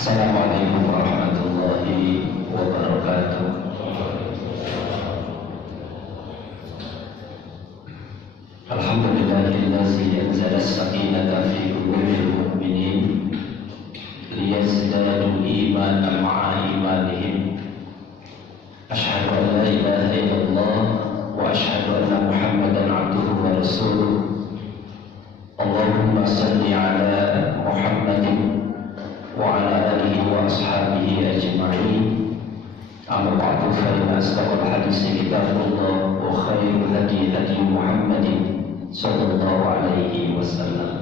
Assalamualaikum warahmatullahi wabarakatuh. Alhamdulillahillazi anzala as-sakinata fi qulubil mu'minin liyazdadu imanan ma'a imanihim. Asyhadu an la ilaha illallah wa asyhadu anna Muhammadan abduhu wa rasuluh. Allahumma salli ala Muhammadin wa ala alihi wa ashabihi ajma'in. Amma ba'du, fa inna asdaqal haditsi kitabullah wa khairul hadi hadi Muhammadin sallallahu alaihi wasallam.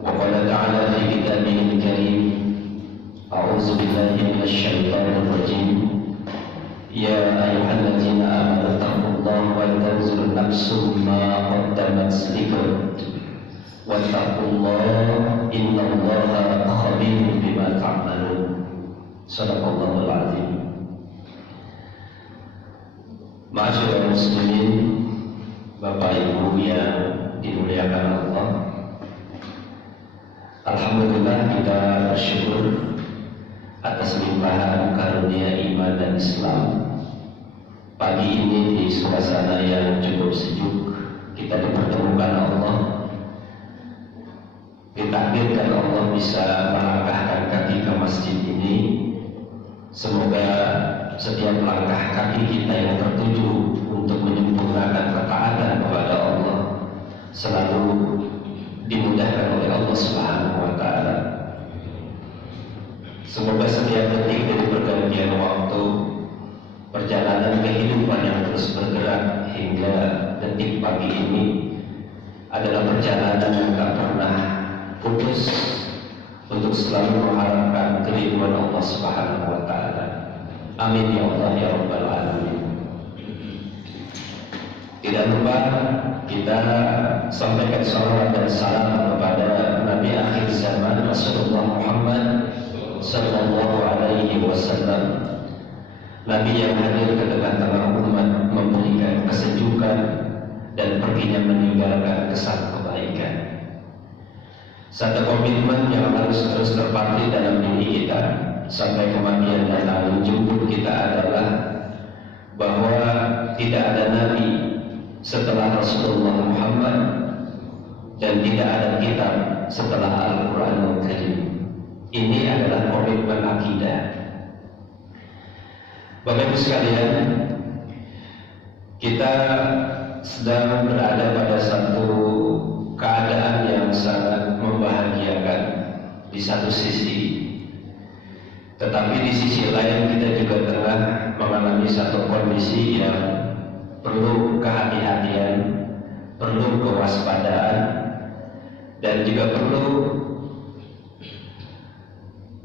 Wa qala ta'ala fi kitabihil karim, a'udzu billahi minasy syaithanir rajim. Ya ayyuhalladzina amanu taqullaha wa tanzur nafsum ma qaddamat lighad. Wattaqullaha innallaha khabirun bima ta'malun. Shadaqallahul azim. Ma'asyiral muslimin, Bapak Ibu yang dimuliakan Allah, alhamdulillah kita bersyukur atas limpahan karunia iman dan Islam. Pagi ini di suasana yang cukup sejuk, kita dipertemukan Allah, ditakdirkan Allah bisa melangkahkan kaki ke masjid ini. Semoga setiap langkah kaki kita yang tertuju untuk menyempurnakan ketaatan kepada Allah selalu dimudahkan oleh Allah Subhanahu wa Ta'ala. Semoga setiap detik dari pergantian waktu, perjalanan kehidupan yang terus bergerak hingga detik pagi ini adalah perjalanan yang tak pernah putus untuk selalu mengharapkan keridhaan Allah Subhanahu wa Ta'ala. Amin ya Allah ya Rabbal Alamin. Tidak lupa kita sampaikan salawat dan salam kepada Nabi akhir zaman Rasulullah Muhammad sallallahu alaihi wasallam, Nabi yang hadir ke tengah-tengah umat memberikan kesejukan dan perginya meninggalkan kesan kebaikan. Satu komitmen yang harus terus terpatri dalam diri kita sampai kematian datang menjemput kita adalah bahwa tidak ada nabi setelah Rasulullah Muhammad dan tidak ada kitab setelah Al-Quranul Karim. Ini adalah komitmen akidah. Bapak Ibu sekalian, kita sedang berada pada satu keadaan yang sangat membahagiakan di satu sisi, tetapi di sisi lain kita juga tengah mengalami satu kondisi yang perlu kehati-hatian, perlu kewaspadaan, dan juga perlu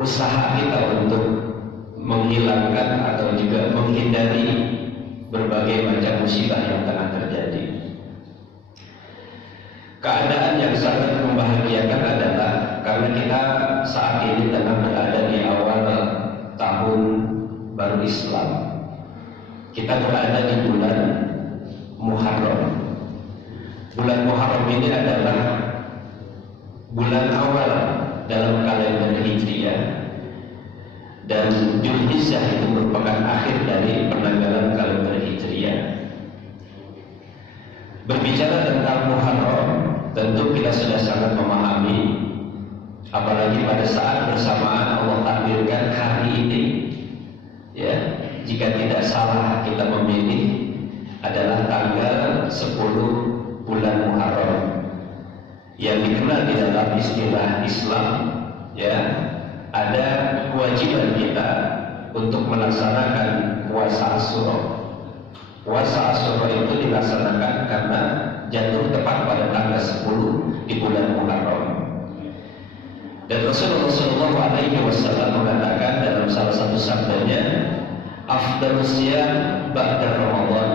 usaha kita untuk menghilangkan atau juga menghindari berbagai macam musibah yang tengah terjadi. Keadaan yang sangat membahagiakan adalah karena kita saat ini tengah berada di awal tahun baru Islam. Kita berada di bulan Muharram. Bulan Muharram ini adalah bulan awal dalam kalender Hijriah, dan Dzulhijjah itu merupakan akhir dari penanggalan kalender Hijriah. Berbicara tentang Muharram, tentu kita sudah sangat memahami, apalagi pada saat bersamaan Allah takdirkan hari ini, ya, jika tidak salah kita memilih adalah tanggal 10 bulan Muharram, yang dikenal di dalam istilah Islam, ya, ada kewajiban kita untuk melaksanakan puasa Asyura. Puasa Asyura itu dilaksanakan karena jatuh tepat pada tanggal 10 di bulan Muharram. Dan Rasulullah SAW mengatakan dalam salah satu sabdanya, afdalus siyam ba'da Ramadan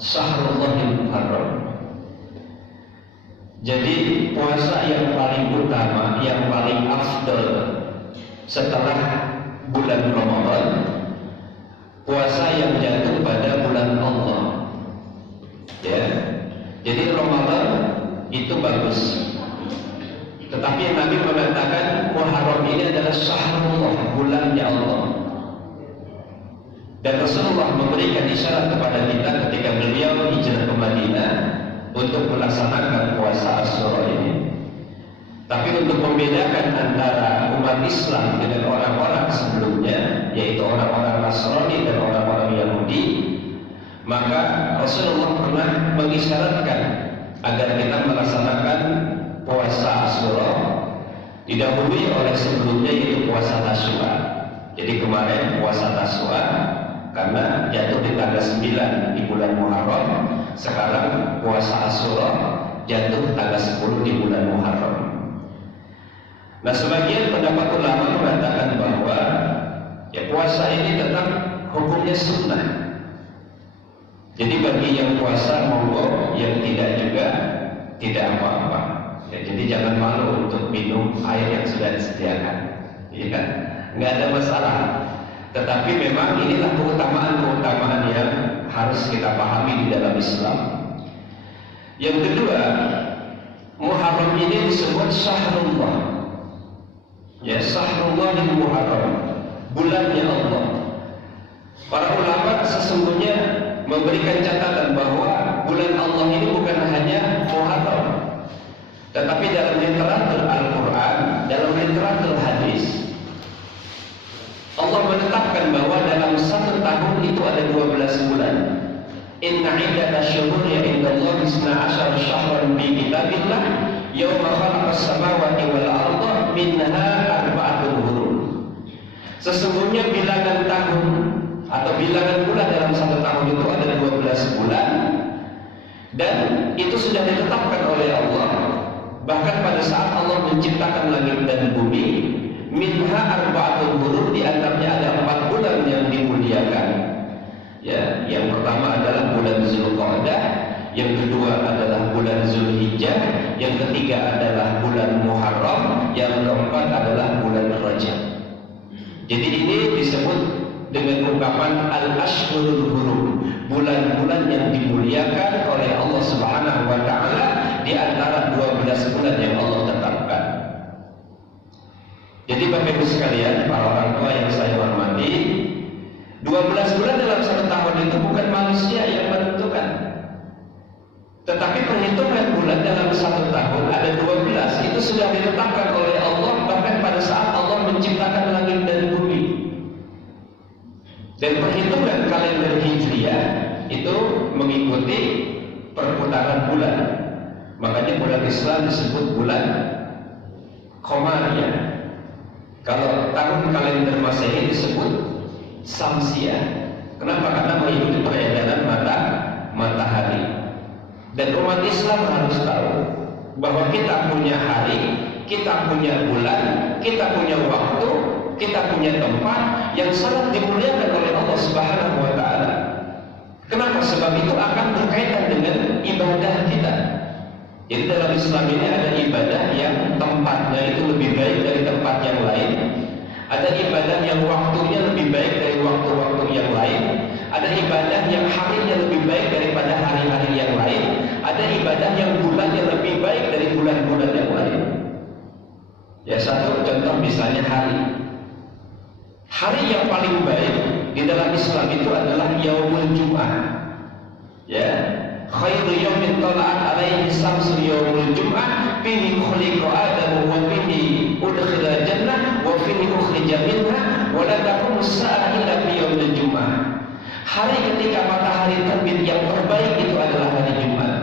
syahrullahil Muharram. Jadi puasa yang paling utama, yang paling afdal setelah bulan Ramadan, puasa yang jatuh pada bulan Allah, ya. Jadi Ramadan itu bagus, Tetapi Nabi mengatakan Muharram ini adalah syahrullah, bulannya Allah. Dan Rasulullah memberikan isyarat kepada kita ketika beliau hijrah ke Madinah untuk melaksanakan puasa Asyura ini. Tapi untuk membedakan antara umat Islam dengan orang-orang sebelumnya, yaitu orang-orang Nasrani dan orang-orang Yahudi, maka Rasulullah pernah mengisyaratkan agar kita melaksanakan puasa Asyura didahului oleh sebelumnya, yaitu puasa Tasyua. Jadi kemarin puasa Tasyua karena jatuh di tanggal 9 di bulan Muharram. Sekarang puasa Asyura jatuh tanggal 10 di bulan Muharram. Nah, sebagian pendapat ulama mengatakan bahwa ya puasa ini tetap hukumnya sunnah. Jadi bagi yang puasa monggo, yang tidak juga tidak apa-apa. Ya, jadi jangan malu untuk minum air yang sudah disediakan, ya kan? Nggak ada masalah. Tetapi memang inilah keutamaan-keutamaan yang harus kita pahami di dalam Islam. Yang kedua, Muharram ini disebut syahrullah. Ya, syahrullah di Muharram, bulannya Allah. Para ulama sesungguhnya memberikan catatan bahwa bulan Allah ini bukan hanya Muharram, tetapi dalam literatur Al-Quran, dalam literatur hadis, Allah menetapkan bahwa dalam satu tahun itu ada 12 bulan. Inna iddata syuhuri indallahi 12 syahran bi kitabillah yauma khalaqas samawati wal arda minha arba'atun hurum. Sesungguhnya bilangan tahun atau bilangan bulan dalam satu tahun itu ada 12 bulan, dan itu sudah ditetapkan oleh Allah. Bahkan pada saat Allah menciptakan langit dan bumi, minha arba'atun hurum, di antaranya ada 4 bulan yang dimuliakan. Ya, yang pertama adalah bulan Zulqa'dah, yang kedua adalah bulan Zulhijjah, yang ketiga adalah bulan Muharram, yang keempat adalah bulan Rajab. Jadi ini disebut dengan ungkapan al-ashhurul hurum, bulan-bulan yang dimuliakan oleh Allah Subhanahu wa taala di antara 12 bulan yang Allah tetapkan. Jadi Bapak Ibu sekalian, para orang tua yang saya hormati, 12 bulan dalam satu tahun itu bukan manusia yang menentukan, tetapi perhitungan bulan dalam satu tahun ada 12 itu sudah ditetapkan oleh Allah bahkan pada saat Allah menciptakan langit dan bumi. Dan perhitungan kalender Hijriah itu mengikuti perputaran bulan. Makanya bulan Islam disebut bulan Qamariyah. Kalau tahun kalender Masehi disebut Samsiah. Kenapa? Karena mengikuti peredaran matahari. Dan umat Islam harus tahu bahwa kita punya hari, kita punya bulan, kita punya waktu, kita punya tempat yang sangat dimuliakan oleh Allah Subhanahu wa taala. Kenapa? Sebab itu akan berkaitan dengan ibadah kita. Jadi dalam Islam ini ada ibadah yang tempatnya itu lebih baik dari tempat yang lain. Ada ibadah yang waktunya lebih baik dari waktu-waktu yang lain. Ada ibadah yang harinya lebih baik daripada hari-hari yang lain. Ada ibadah yang bulannya lebih baik dari bulan-bulan yang lain. Ya, satu contoh misalnya hari. Hari yang paling baik di dalam Islam itu adalah Yaumul Jum'ah. Ya, khairu yaumin tala'at alaihi samsul yaumul Jum'ah, fihi khuliqa Adamu wa fihi udkhila jannah wa fihi ukhrija minha wa la taqumu as-sa'atu illa fi yaumil Jum'ah. Hari ketika matahari terbit yang terbaik itu adalah hari Jumat.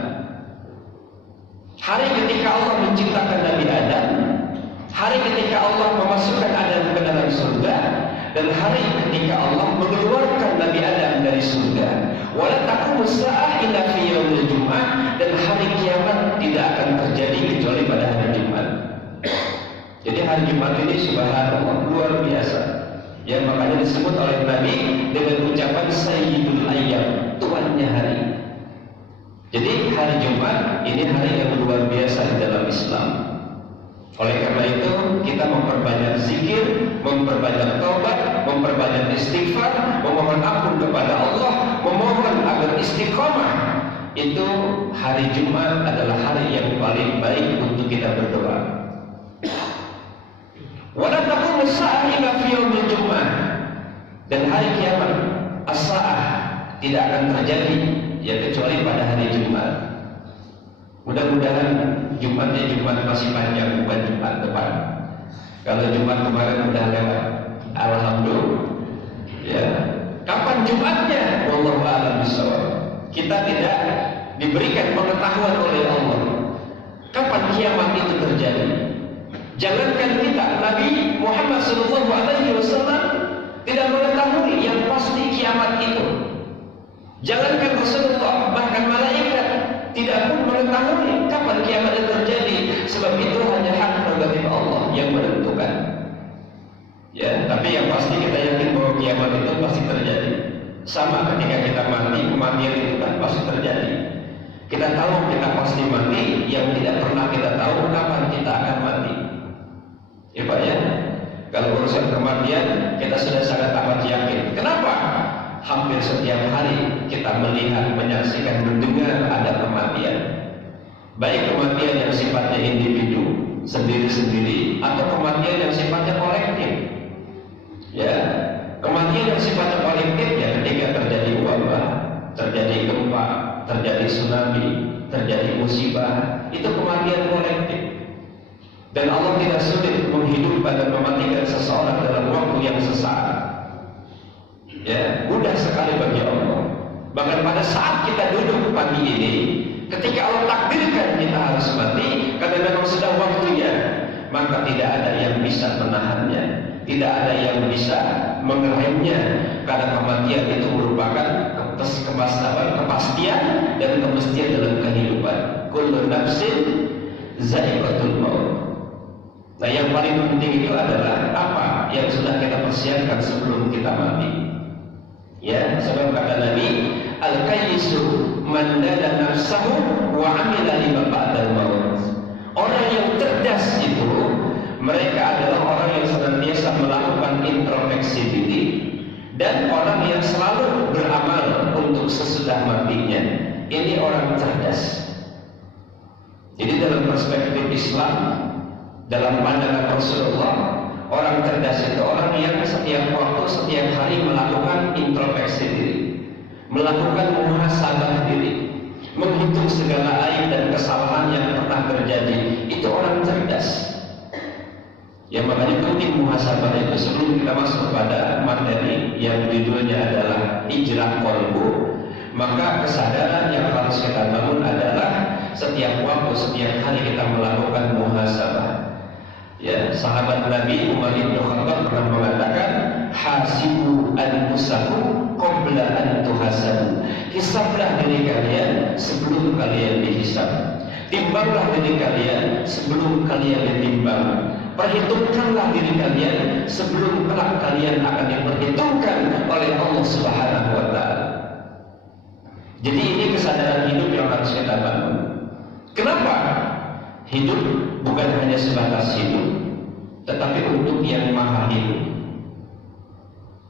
Hari ketika Allah menciptakan Nabi Adam, hari ketika Allah memasukkan Adam ke dalam surga, dan hari ketika Allah mengeluarkan Nabi Adam dari surga. Wala taqumu as-sa'ah illa fi yaumil Jum'ah, dan hari kiamat tidak akan terjadi kecuali pada hari Jumat. Jadi hari Jumat ini subhanallah luar biasa. Ya, makanya disebut oleh Nabi dengan ucapan Sayyidul Ayyam, tuannya hari. Jadi hari Jumat ini hari yang luar biasa di dalam Islam. Oleh karena itu kita memperbanyak zikir, memperbanyak taubat, memperbanyak istighfar, memohon ampun kepada Allah, memohon agar istiqomah. Itu hari Jumat adalah hari yang paling baik untuk kita berdoa. Wa la taqumu as-sa'ah illa fi yaumil jum'ah. Dan hari kiamat as-sa'ah tidak akan terjadi ya kecuali pada hari Jumat. Mudah-mudahan Jumatnya Jumat masih panjang, bukan Jumat depan. Kalau Jumat kemarin udah lewat, alhamdulillah. Ya, kapan Jumatnya? Wallahu a'lam bishawab. Kita tidak diberikan pengetahuan oleh Allah kapan kiamat itu terjadi. Jangankan kita, Nabi Muhammad SAW tidak mengetahui yang pasti kiamat itu. Jangankan Rasulullah, bahkan malaikat tidak pun mengetahui kapan kiamat itu terjadi. Sebab itu hanya hak prerogatif Allah yang menentukan. Ya, tapi yang pasti kita yakin bahwa kiamat itu pasti terjadi. Sama ketika kita mati, kematian itu kan pasti terjadi. Kita tahu kita pasti mati, yang tidak pernah kita tahu kapan kita akan mati. Ya Pak ya, kalau urusan kematian kita sudah sangat amat yakin. Kenapa? Hampir setiap hari kita melihat, menyaksikan, mendengar ada kematian. Baik kematian yang sifatnya individu, sendiri-sendiri, atau kematian yang sifatnya kolektif. Ya, kematian yang sifatnya kolektif ya ketika terjadi wabah, terjadi gempa, terjadi tsunami, terjadi musibah, itu kematian kolektif. Dan Allah tidak sulit menghidupkan dan mematikan seseorang dalam waktu yang sesaat. Ya, mudah sekali bagi Allah. Bahkan pada saat kita duduk pagi ini, ketika Allah takdirkan kita harus mati, karena memang sudah waktunya, maka tidak ada yang bisa menahannya, tidak ada yang bisa mengeremnya, karena kematian itu merupakan kepastian dan kemestian dalam kehidupan. Kullu nafsin za'iqatul maut. Nah, yang paling penting itu adalah apa yang sudah kita persiapkan sebelum kita mati. Ya, sebab kata Nabi, al-qayyisu man dana nafsahu wa 'amila lima ba'dal maut. Orang yang cerdas itu mereka adalah orang yang senantiasa melakukan introspeksi diri dan orang yang selalu beramal untuk sesudah matinya. Ini orang cerdas. Jadi dalam perspektif Islam, dalam pandangan Rasulullah, orang cerdas itu orang yang setiap waktu, setiap hari melakukan introspeksi diri, melakukan muhasabah diri, menghitung segala aib dan kesalahan yang pernah terjadi. Itu orang cerdas. Ya, makanya penting muhasabah itu. Sebelum kita masuk pada materi yang judulnya adalah hijrah qalbu, maka kesadaran yang harus kita bangun adalah setiap waktu, setiap hari kita melakukan muhasabah. Ya, sahabat Nabi Umar bin Khattab pernah mengatakan, hasibu anfusakum qabla an tuhasabu. Hisablah diri kalian sebelum kalian dihisab. Timbanglah diri kalian sebelum kalian ditimbang. Perhitungkanlah diri kalian sebelum kelak kalian akan diperhitungkan oleh Allah Subhanahu wa taala. Jadi ini kesadaran hidup yang harus kita bangun. Kenapa? Hidup bukan hanya sebatas hidup, tetapi untuk yang maha hidup.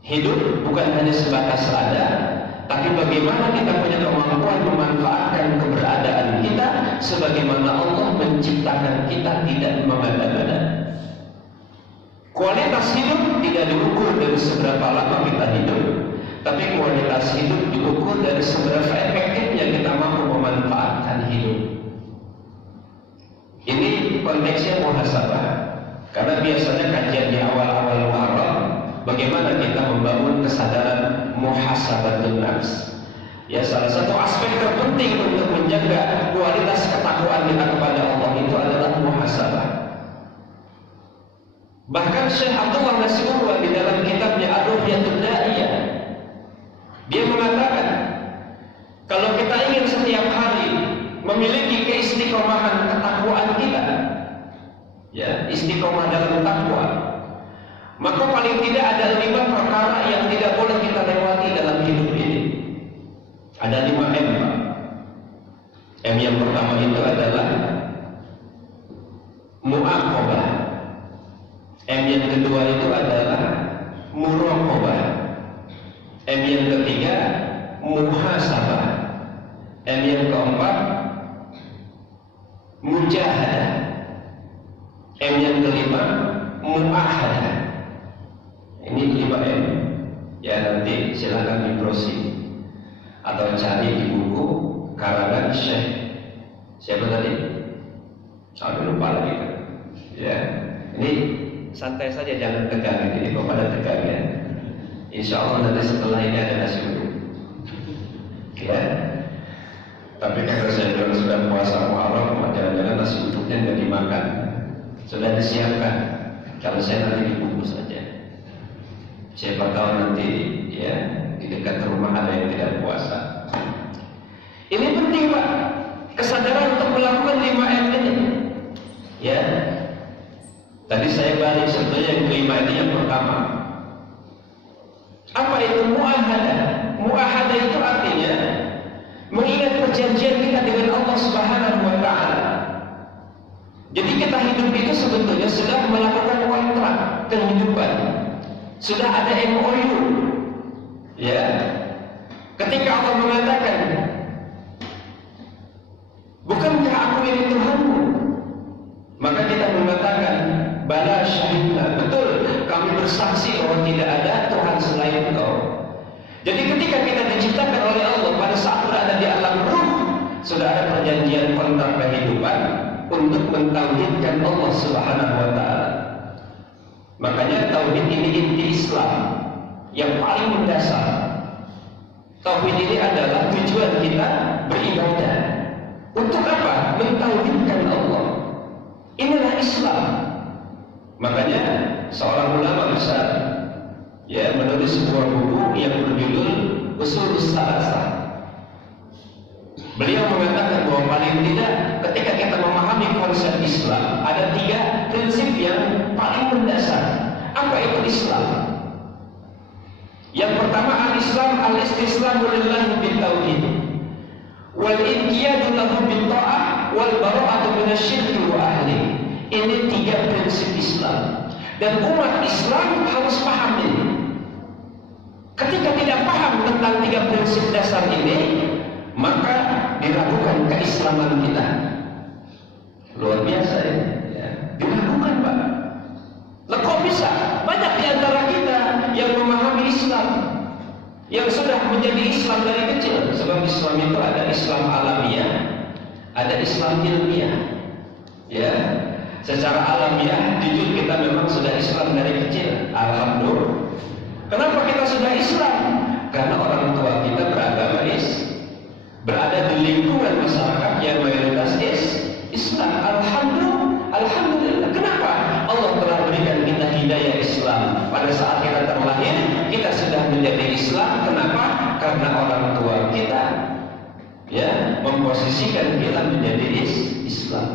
Hidup bukan hanya sebatas ada, tapi bagaimana kita punya kemampuan memanfaatkan keberadaan kita sebagaimana Allah menciptakan kita, tidak mengada-ngada. Kualitas hidup tidak diukur dari seberapa lama kita hidup, tapi kualitas hidup diukur dari seberapa efektifnya kita mampu memanfaatkan hidup. Ini konteksnya muhasabah. Karena biasanya kajian di awal-awal Muharram, bagaimana kita membangun kesadaran muhasabatun nafs. Ya, salah satu aspek terpenting untuk menjaga kualitas ketakwaan kita kepada Allah itu adalah muhasabah. Bahkan Syekh Abdullah Nasirullah di dalam kitabnya Ar-Ruhyatul Da'iyah, dia mengatakan, kalau kita ingin setiap hari memiliki keistiqomahan ketakwaan kita, ya, istiqomah dalam takwa, maka paling tidak ada 5 perkara yang tidak boleh kita lewati dalam hidup ini. Ada 5 M. M yang pertama itu adalah mu'aqabah. M yang kedua itu adalah muraqabah. M yang ketiga muhasabah. M yang keempat mujahadah. M yang kelima mu'ahadah. Ini 5M. Ya nanti silakan di browsing atau cari di buku karangan Syekh siapa tadi? Sampai lupa lagi kan. Ya, ini santai saja, jangan tegang ini kok pada tegang ya. Insya Allah nanti setelah ini ada nasi uduk. Ya. Tapi kalau saya bilang sudah puasa Muharram, jangan-jangan nasi uduknya nggak dimakan, sudah disiapkan. Kalau saya nanti dibungkus saja. Siapa tahu nanti ya di dekat rumah ada yang tidak puasa. Ini penting Pak, kesadaran untuk melakukan 5M ini. Ya, tadi saya balik sebetulnya yang kelima ini yang pertama. Apa itu mu'ahadah? Mu'ahadah itu artinya mengingat perjanjian kita dengan Allah Subhanahu wa Ta'ala. Jadi kita hidup itu sebetulnya sudah melakukan kontrak kehidupan, sudah ada MOU. Ya, ketika Allah mengatakan, bukankah aku ini Tuhanmu? Maka kita mengatakan, bala syahidna, betul, kami bersaksi bahwa tidak ada Tuhan selain Engkau. Jadi ketika kita diciptakan oleh Allah pada saat berada di alam ruh, sudah ada perjanjian kontrak kehidupan untuk mentauhidkan Allah Subhanahu wa Ta'ala. Makanya tauhid ini inti Islam yang paling mendasar. Tauhid ini adalah tujuan kita beribadah. Untuk apa? Mentauhidkan Allah. Inilah Islam. Makanya seorang ulama besar ya menulis sebuah buku yang berjudul Ushulus Salasah. Beliau mengatakan bahwa paling tidak ketika kita memahami konsep Islam, ada 3 prinsip yang paling mendasar. Apa itu Islam? Yang pertama, al-Islam al-istislamu lillahi bitauhid wal inqiyadu lahu bitta'ah wal bara'atu minasyirki wa ahli. Ini 3 prinsip Islam, dan umat Islam harus paham ini. Ketika tidak paham tentang 3 prinsip dasar ini, maka diragukan keislaman kita. Luar biasa ya. Diragukan Pak. Lah kok bisa? Banyak di antara kita yang memahami Islam, yang sudah menjadi Islam dari kecil. Sebab Islam itu ada Islam alamiah, ada Islam ilmiah. Ya, secara alamiah jujur kita memang sudah Islam dari kecil. Alhamdulillah. Kenapa kita sudah Islam? Karena orang tua kita beragama berada di lingkungan masyarakat yang mayoritas Islam. Alhamdulillah. Kenapa? Allah telah berikan kita hidayah Islam. Pada saat kita terlahir, kita sudah menjadi Islam. Kenapa? Karena orang tua kita ya memposisikan kita menjadi Islam.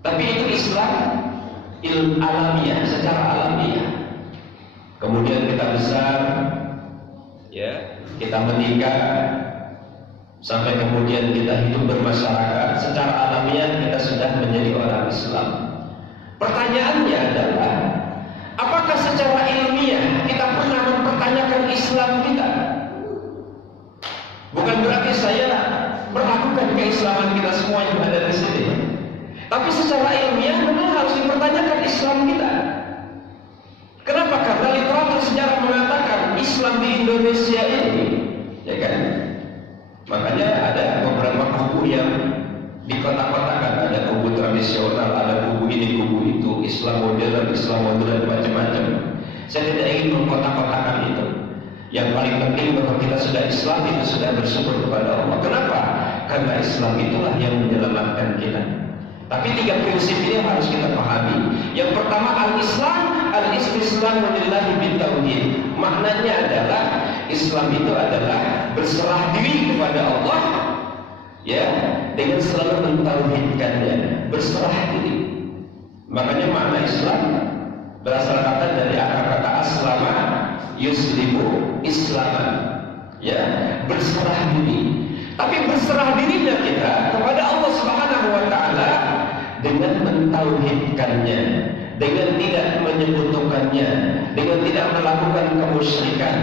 Tapi itu Islam alamiah, secara alamiah. Kemudian kita besar, ya, kita menikah, sampai kemudian kita hidup bermasyarakat. Secara alamiah kita sudah menjadi orang Islam. Pertanyaannya adalah, apakah secara ilmiah kita pernah mempertanyakan Islam kita? Bukan berarti saya meragukan keislaman kita semua yang ada di sini, tapi secara ilmiah memang harus dipertanyakan Islam kita. Kenapa? Karena literatur sejarah mengatakan Islam di Indonesia ini, ya kan? Makanya ada beberapa kubu yang dikotak-kotakan, ada kubu tradisional, ada kubu ini, kubu itu, Islam modern, macam-macam. Saya tidak ingin mengkotak-kotakan itu. Yang paling penting bahwa kita sudah Islam, itu sudah bersyukur kepada Allah. Kenapa? Karena Islam itulah yang menyelamatkan kita. Tapi 3 prinsip ini harus kita pahami. Yang pertama, al-Islam al-istislamu lillahi bitauhid. Maknanya adalah Islam itu adalah berserah diri kepada Allah, ya, dengan selalu mentauhidkannya, berserah diri. Makanya makna Islam berasal kata dari akar kata aslama yuslimu islaman, ya, berserah diri. Tapi berserah dirinya kita kepada Allah Subhanahu wa Ta'ala dengan mentauhidkannya, dengan tidak menyekutukannya, dengan tidak melakukan kemusyrikan,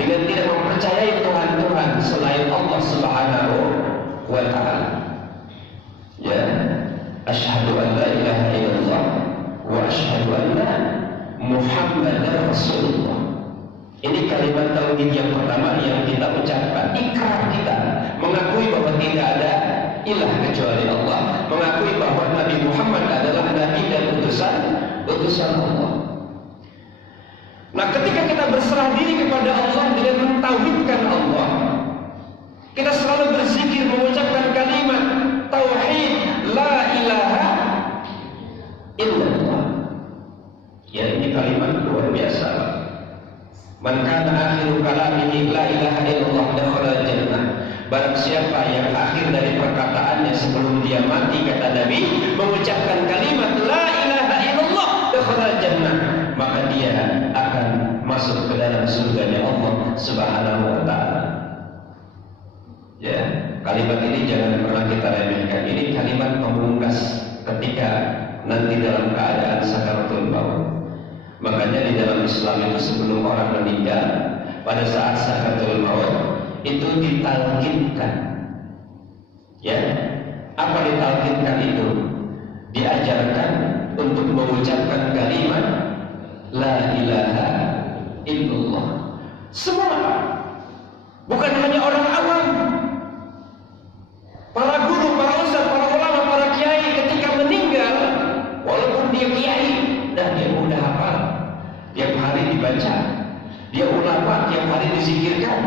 dengan tidak mempercayai Tuhan-Tuhan selain Allah Subhanahu wa Ta'ala. Ya, asyhadu an la ilaha illallah wa asyhadu anna tauhid yang pertama yang kita ucapkan, ikrar kita, mengakui bahwa tidak ada ilah kecuali Allah, mengakui bahwa Nabi Muhammad adalah nabi dan utusan Allah. Nah, ketika kita berserah diri kepada Allah dengan mentauhidkan Allah, kita selalu berzikir mengucapkan kalimat tauhid la ilaha illallah. Ya, ini kalimat luar biasa. Man kana akhiru kalamihi la ilaha illallah dakhala jannah. Barang siapa yang akhir dari perkataannya sebelum dia mati, kata Nabi, mengucapkan kalimat la ilaha illallah dakhala jannah, maka dia akan masuk ke dalam surganya Allah Subhanahu wa taala. Ya, kalimat ini jangan pernah kita remehkan. Ini kalimat pemungkas ketika nanti dalam keadaan sakaratul maut. Makanya di dalam Islam itu sebelum orang meninggal, pada saat sakaratul maut itu ditalkinkan. Ya, apa ditalkinkan itu? Diajarkan untuk mengucapkan kalimat la ilaha illallah. Semua, bukan hanya orang awam, para guru, para ustaz, para ulama, para kiai ketika meninggal, walaupun dia kiai dan dia mudah hafal, tiap hari dibaca, dia ulama, tiap hari dizikirkan,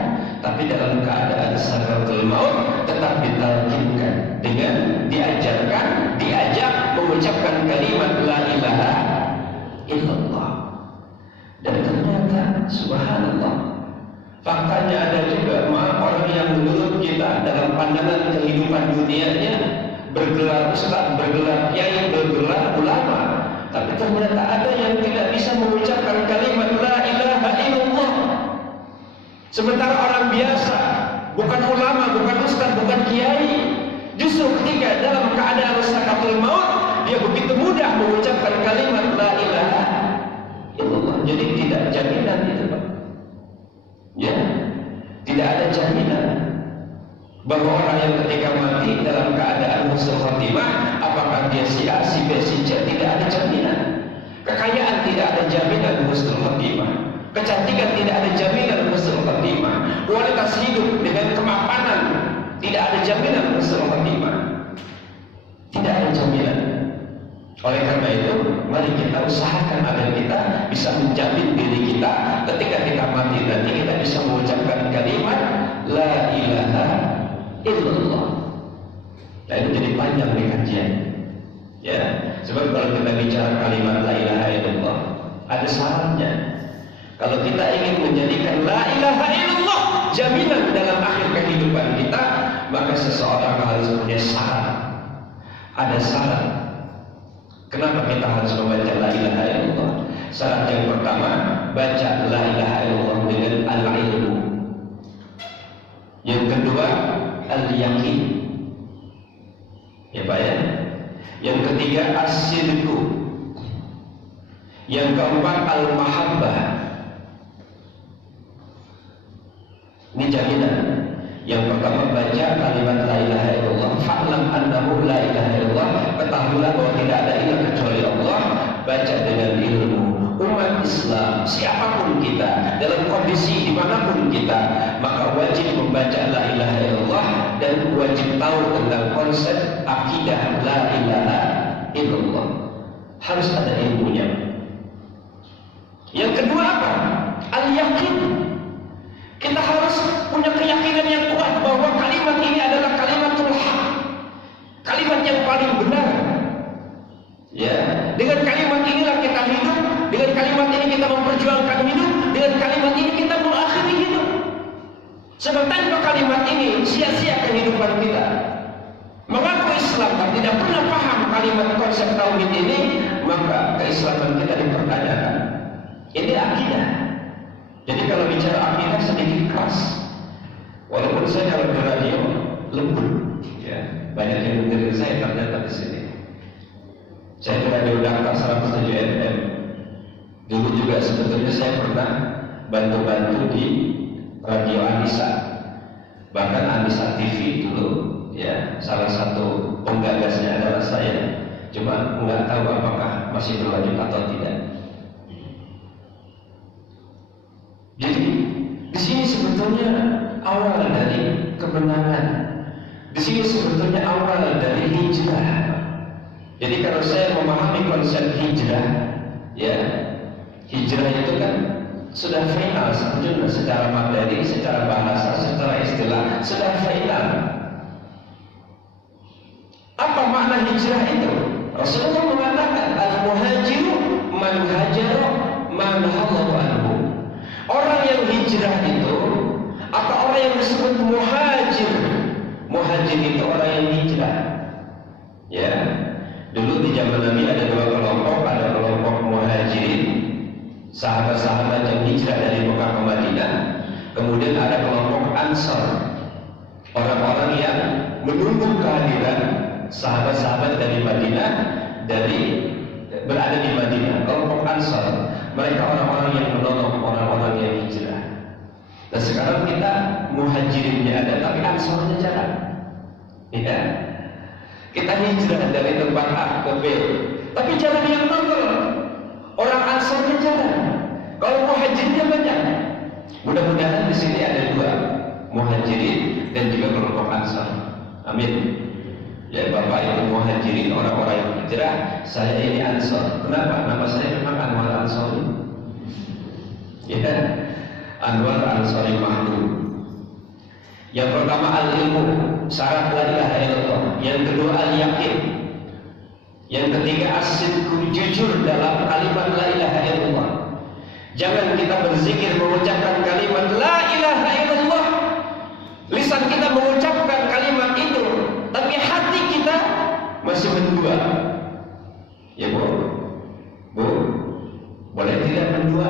tapi dalam keadaan sakaratul maut tetap ditalkinkan dengan diajarkan, diajak mengucapkan kalimat la ilaha illallah. Dan ternyata subhanallah, faktanya ada juga orang yang menurut kita dalam pandangan kehidupan dunianya bergelar ustaz, bergelar kiai, bergelar ulama, tapi ternyata ada yang tidak bisa mengucapkan kalimat la ilaha illallah. Sementara orang biasa, bukan ulama, bukan ustaz, bukan kiai, justru ketika dalam keadaan sakaratul maut dia begitu mudah mengucapkan kalimat la ilaha illallah. Jadi tidak jaminan itu, Pak. Ya, tidak ada jaminan bahwa orang yang ketika mati dalam keadaan husnul khatimah, apakah dia si A, si B, si C, tidak ada jaminan. Kekayaan tidak ada jaminan husnul khatimah. Kecantikan tidak ada jaminan husnul khatimah. Kualitas hidup dengan kemapanan tidak ada jaminan husnul khatimah. Tidak ada jaminan. Oleh karena itu, mari kita usahakan agar kita bisa menjamin diri kita ketika kita mati nanti kita bisa mengucapkan kalimat la ilaha illallah. Nah, itu jadi panjang nih kajian. Ya, sebab kalau kita bicara kalimat la ilaha illallah, ada syaratnya. Kalau kita ingin menjadikan la ilaha illallah jaminan dalam akhir kehidupan kita, maka seseorang harus punya syarat. Ada syarat. Kenapa kita harus membaca la ilaha illallah? Syarat yang pertama, baca la ilaha illallah dengan al-ilmu. Yang kedua, al-yakin. Ya Pak ya. Yang ketiga, as-sidqu. Yang keempat, al-mahabbah. Ini jaminan. Yang pertama, baca kalimat la ilaha illallah, fa'lam annahu la ilaha illallah, ketahuilah bahwa tidak ada ilah kecuali Allah. Baca dengan ilmu. Umat Islam, siapapun kita, dalam kondisi dimanapun kita, maka wajib membaca la ilaha illallah dan wajib tahu tentang konsep akidah la ilaha illallah. Harus ada ilmunya. Yang kedua apa? Al-yakin. Kita harus punya keyakinan yang kuat bahwa kalimat ini adalah kalimatul haq, kalimat yang paling benar. Ya, dengan kalimat inilah kita hidup, dengan kalimat ini kita memperjuangkan hidup, dengan kalimat ini kita mengakhiri hidup. Sebab tanpa kalimat ini sia-sia kehidupan kita. Mengaku Islam tapi tidak pernah paham kalimat konsep tauhid ini, maka keislaman kita dipertanyakan. Ini akidah. Jadi kalau bicara akidah sedikit keras. Walaupun saya kalau di radio lembut, ya banyak yang dengerin saya ternyata di sini. Saya di radio Dakar 107 FM. Dulu juga sebetulnya saya pernah bantu-bantu di radio Anissa. Bahkan Anissa TV dulu, ya salah satu penggagasnya adalah saya. Cuma nggak tahu apakah masih berlanjut atau tidak. Jadi di sini berawal dari hijrah. Jadi kalau saya memahami konsep hijrah, ya, hijrah itu kan sudah final sebetulnya secara materi, secara bahasa, secara istilah, sudah final. Apa makna hijrah itu? Rasulullah mengatakan al-muhajiru man hajara man nahallahu anhu. Orang yang hijrah itu atau orang yang disebut muhajir. Muhajir itu orang yang hijrah. Ya. Dulu di zaman Nabi ada dua kelompok, ada kelompok muhajirin, sahabat-sahabat yang hijrah dari Mekah ke Madinah. Kemudian ada kelompok ansar, orang-orang yang menunggu kehadiran sahabat-sahabat dari Madinah, berada di Madinah. Kelompok ansar, mereka orang-orang yang menolong orang-orang yang hijrah. Dan sekarang kita muhajirinnya ada, tapi ansarnya jarang. Ya. Kita hijrah dari tempat A ke B, tapi jarang yang nongol. Orang ansarnya jarang. Kalau muhajirnya banyak. Mudah-mudahan di sini ada dua, muhajirin dan juga kelompok ansar. Amin. Ya, Bapak itu muhajirin, orang-orang yang hijrah. Saya ini ansar. Kenapa? Nama saya memang Anwar Ansari. Ya, Anwar Ansari Mahdum. Yang pertama al-ilmu, syarat la ilaha illallah. Yang kedua al-yakin. Yang ketiga as-sidqu, jujur dalam kalimat la ilaha illallah. Jangan kita berzikir mengucapkan kalimat la ilaha illallah, lisan kita mengucapkan kalimat itu, tapi hati kita masih mendua. Ya Bu, Bu, boleh tidak mendua?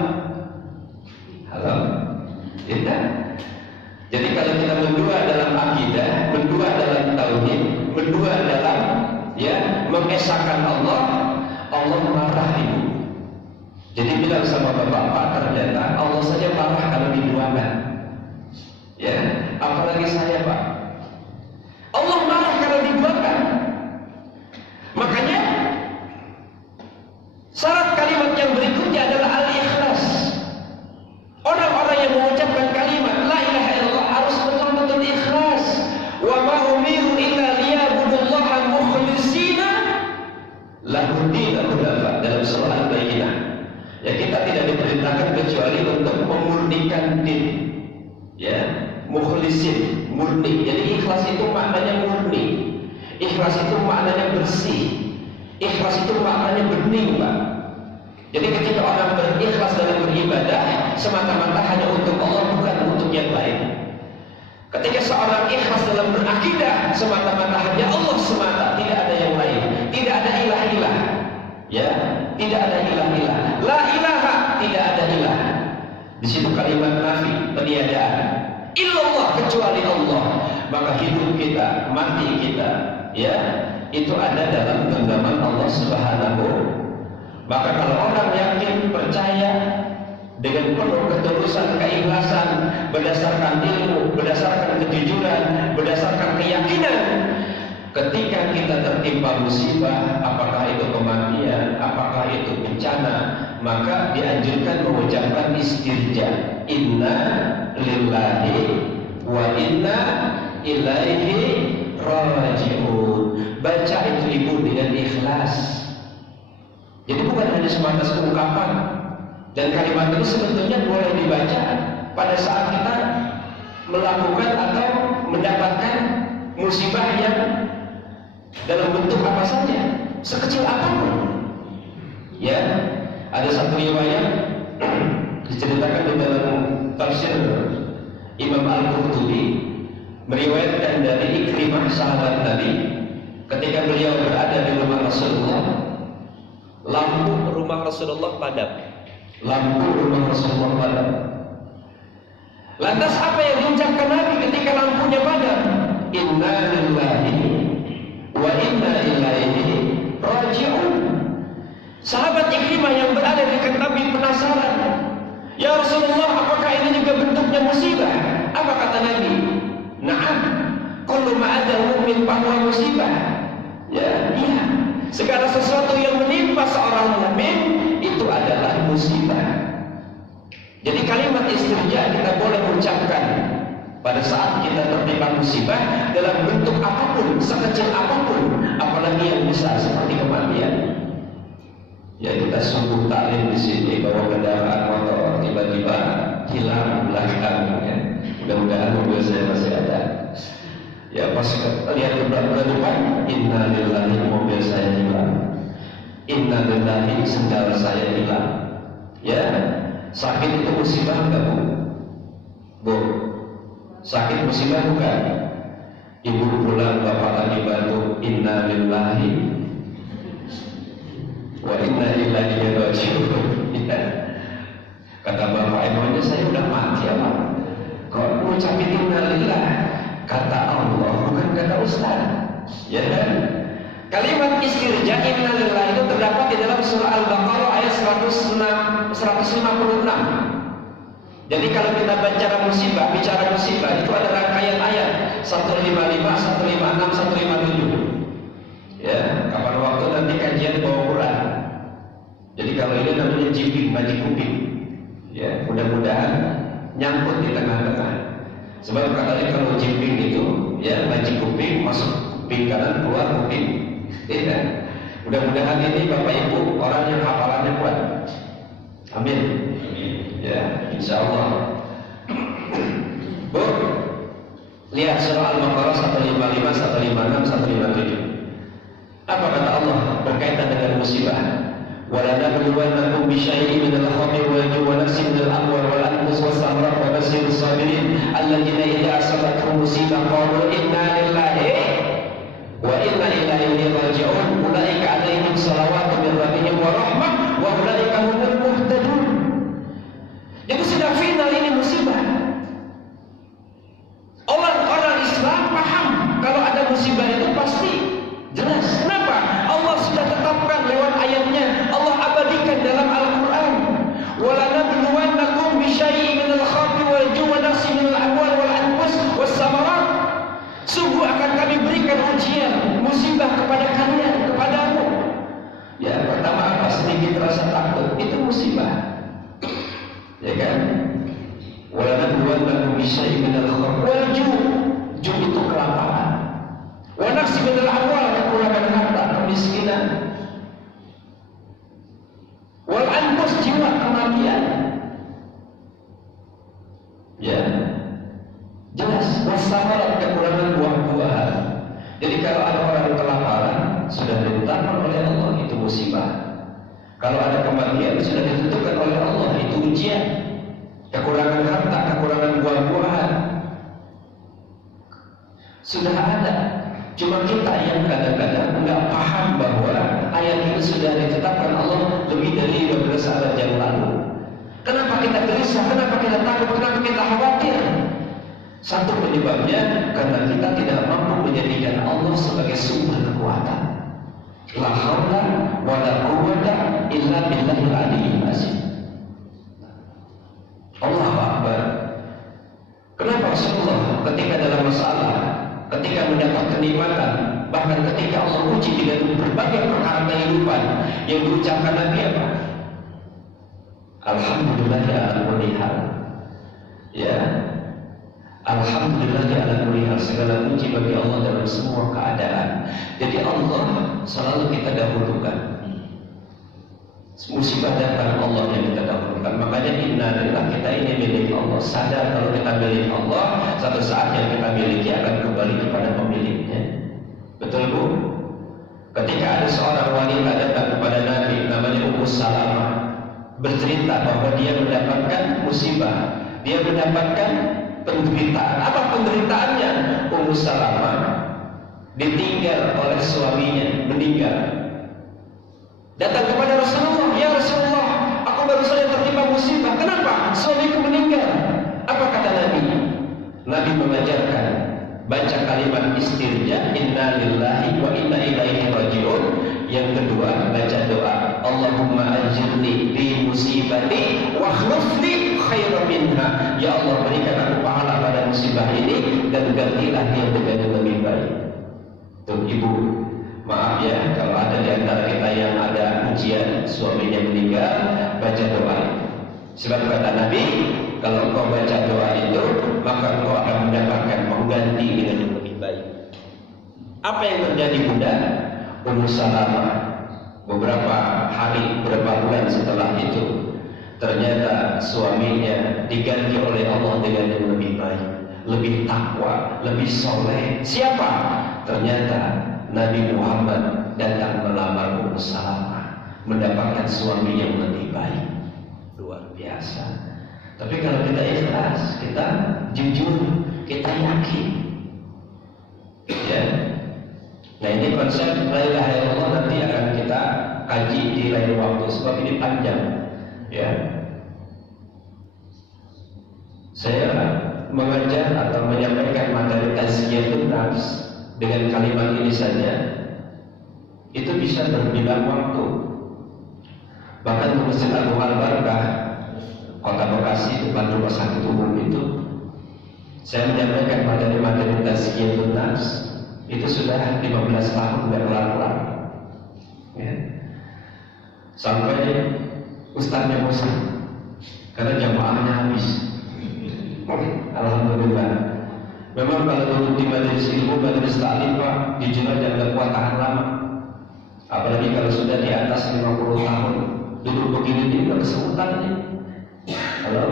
Halo, tidak. Jadi kalau kita mendua dalam akidah, mendua dalam tauhid, mendua dalam mengesahkan Allah, Allah marah Ibu. Jadi bilang sama bapak, ternyata Allah saja marah kalau diduakan. Ya, apalagi saya Pak. Allah marah kalau diduakan. Makanya syarat kalimat yang berikutnya adalah al-ikhlas. Orang-orang yang mengucapkan kalimat la ilaha illallah harus betul-betul ikhlas. Wa ma umiru illa liya'budullaha mukhlishina lahu din dalam surah Al-Baqarah. Ya, kita tidak diperintahkan kecuali untuk memurnikan din. Ya, mukhlisin, murni. Jadi ikhlas itu maknanya murni. Ikhlas itu maknanya bersih. Ikhlas itu maknanya bening, Pak. Jadi ketika orang berikhlas dalam beribadah semata-mata hanya untuk Allah, bukan untuk yang lain. Ketika seorang ikhlas dalam berakidah semata-mata hanya Allah semata, tidak ada yang lain, tidak ada ilah-ilah. Ya, tidak ada ilah-ilah. La ilaha, tidak ada ilah. Di situ kalimat nafi, peniadaan. Illallah, kecuali Allah. Maka hidup kita, mati kita, ya, itu ada dalam genggaman Allah Subhanahu. Maka kalau orang yakin, percaya dengan penuh ketulusan, keikhlasan, berdasarkan ilmu, berdasarkan kejujuran, berdasarkan keyakinan, ketika kita tertimpa musibah, apakah itu kematian, apakah itu bencana, maka dianjurkan mengucapkan istirja. Inna lillahi wa inna ilaihi raji'un. Baca itu Ibu dengan ikhlas. Jadi bukan hanya sebatas ungkapan. Dan kalimat ini sebetulnya boleh dibaca pada saat kita melakukan atau mendapatkan musibah yang dalam bentuk apa saja, sekecil apapun. Ya, ada satu riwayat diceritakan di dalam tafsir Imam Al-Qurtubi, meriwayatkan dari Ikrimah sahabat Nabi, ketika beliau berada di rumah Rasulullah, lampu rumah Rasulullah padam. Lampu rumah Rasulullah padam. Lantas apa yang diucapkan Nabi ketika lampunya padam? Inna lillahi wa inna ilaihi raji'un. Sahabat Ikrimah yang berada di Kentabi penasaran, ya Rasulullah, apakah ini juga bentuknya musibah? Apa kata Nabi? Na'am, kullu ma'adha mu'min bahwa musibah. Ya, iya. Segala sesuatu yang menimpa seorang mukmin itu adalah musibah. Jadi kalimat istirja kita boleh ucapkan Pada saat kita tertimpa musibah dalam bentuk apapun, sekecil apapun, apalagi yang besar seperti kematian. Ya, kita sungguh taklim di sini bawa kendaraan motor tiba-tiba hilang belakangnya. Mudah-mudahan mobil saya masih ada. Ya, pas lihat ke depan, innalillahi, mobil saya hilang. Innalillahi, sendal saya hilang. Ya, sakit itu musibah enggak, Bu? Bu, sakit musibah bukan? Ibu pulang, bapak lagi batuk, innalillahi wa inna ilaihi raji'un. Ya. Kata bapak, emangnya saya udah mati apa? Kok ngucapin innalillah? Kata Allah, bukan kata Ustaz. Ya kan? Kalimat istirja innalillah itu terdapat di dalam surah Al-Baqarah ayat 156. Jadi kalau kita bicara musibah itu ada rangkaian ayat 155, 156, 157. Ya, kapan waktu nanti kajian bawa Quran. Jadi kalau ini namanya jimping, baji kuping. Ya, mudah-mudahan nyangkut di tengah-tengah. Sebab katanya kalau jimping itu, ya baji kuping masuk kuping kanan, keluar kuping. Tidak. Mudah-mudahan ini Bapak Ibu orang yang hafalannya kuat. Amin. Ya, insya Allah. Bu, lihat surah Al-Baqarah 155, 156, 157. Apa kata Allah berkaitan dengan musibah? وَلَنَبْلُوَنَّكُمْ بِشَيْءٍ مِنَ الْخَوْفِ وَالْجُوعِ وَنَقْصٍ مِنَ الْأَمْوَالِ وَالْأَنفُسِ وَالثَّمَرَاتِ وَبَشِّرِ الصَّابِرِينَ الَّذِينَ إِذَا أَصَابَتْهُمْ مُصِيبَةٌ قَالُوا إِنَّا لِلَّهِ وَإِنَّا إِلَيْهِ رَاجِعُونَ أُولَئِكَ عَلَيْهِمْ صَلَوَاتٌ مِنْ رَبِّهِمْ وَرَحْمَةٌ وَأُولَئِكَ هُمُ الْمُهْتَدُونَ. Jadi sudah final ini musibah. Orang-orang Islam paham kalau ada musibah itu pasti jelas. Kenapa? Allah sudah tetapkan lewat ayatnya. Allah abadikan dalam Al-Quran. وَلَنَبْلُوَنَّكُمْ بِشَيْءٍ مِنَ الْخَوْفِ وَالْجُوعِ وَنَقْصٍ مِنَ الْأَمْوَالِ وَالْأَنفُسِ وَالثَّمَرَاتِ. Sungguh akan kami berikan ujian, musibah kepada kalian, kepadamu. Ya, pertama apa? Sedikit rasa takut, itu musibah. Ya kan? وَلَنَبْلُوَنَّكُمْ بِشَيْءٍ مِنَ الْخَوْفِ وَالْجُوعِ. Ju itu kelaparan. وَنَقْصٍ مِنَ الْأَمْوَالِ, kekurangan harta, kemiskinan. وَالْأَنفُسِ, jiwa, kematian. Ya, jelas. وَالثَّمَرَاتِ, kekurangan buah-buahan. Jadi kalau ada orang kelaparan sudah ditetapkan oleh Allah, itu musibah. Kalau ada kematian sudah ditentukan oleh Allah, itu ujian. Kekurangan harta, kekurangan buah-buahan sudah ada. Cuma kita yang kadang-kadang nggak paham bahwa ayat ini sudah ditetapkan Allah lebih dari 12 abad yang lalu. Kenapa kita gelisah? Kenapa kita takut? Kenapa kita khawatir? Satu penyebabnya karena kita tidak mampu menjadikan Allah sebagai sumber kekuatan. La haula wa la quwwata illa billahil aliyyil azim. Allahu Akbar. Kenapa Rasulullah ketika dalam masalah, ketika mendapat kenikmatan, bahkan ketika Allah uji dengan berbagai perkara kehidupan, yang diucapkan Nabi apa? Alhamdulillah ala kulli hal. Ya, Alhamdulillah ala kulli hal, segala puji bagi Allah dalam semua keadaan. Jadi Allah selalu kita dahulukan. Musibah datang, Allah yang kita dahulukan. Makanya innalillah, kita ini milik Allah. Sadar kalau kita milik Allah, satu saat yang kita miliki akan kembali kepada pemiliknya. Betul, Bu? Ketika ada seorang wanita datang kepada Nabi namanya Ummu Salamah, bercerita bahwa dia mendapatkan musibah, dia mendapatkan penderitaan. Apa penderitaannya? Ummu Salamah ditinggal oleh suaminya, meninggal. Datang kepada Rasulullah, ya Rasulullah, aku baru saja tertimpa musibah. Kenapa? Suamiku meninggal. Apa kata Nabi? Nabi mengajarkan, baca kalimat istirja, inna lillahi wa inna ilaihi raji'un. Yang kedua, baca doa, Allahumma ajirni bi musibati wa akhlifni khairan minha. Ya Allah, berikan aku pahala pada musibah ini dan gantilah dia dengan yang lebih baik. Tuh Ibu, maaf ya kalau ada di antara kita yang ada ujian suaminya meninggal, baca doa. Sebab kata Nabi, kalau engkau baca doa itu, maka engkau akan mendapatkan pengganti dengan lebih baik. Apa yang terjadi Bunda? Ummu Salamah beberapa hari, beberapa bulan setelah itu, ternyata suaminya diganti oleh Allah dengan yang lebih baik, lebih takwa, lebih soleh. Siapa? Ternyata Nabi Muhammad datang melamar Ummu Salamah, mendapatkan suami yang lebih baik. Luar biasa. Tapi kalau kita ikhlas, kita jujur, kita yakin, ya. Nah, ini konsep la ilaha illallah nanti akan kita kaji di lain waktu, sebab ini panjang, ya. Saya mengajar atau menyampaikan materi tazkiyatun nafs dengan kalimat ini saja, itu bisa berbilang waktu. Bahkan di Masjid Agung Al-Barakah, Kota Bekasi, depan rumah sakit umum itu, saya menyampaikan materi-materi tazkiyatun nafs. Itu sudah 15 tahun berlalu-lalu, ya. Sampai ustaznya bosan karena jamaahnya habis. Alhamdulillah. Memang kalau duduk di majelis ilmu, majelis taklim, Pak, jujur aja nggak kuat tahan lama. Apalagi kalau sudah di atas 50 tahun, duduk begini dia nggak kesemutan ini. Halo,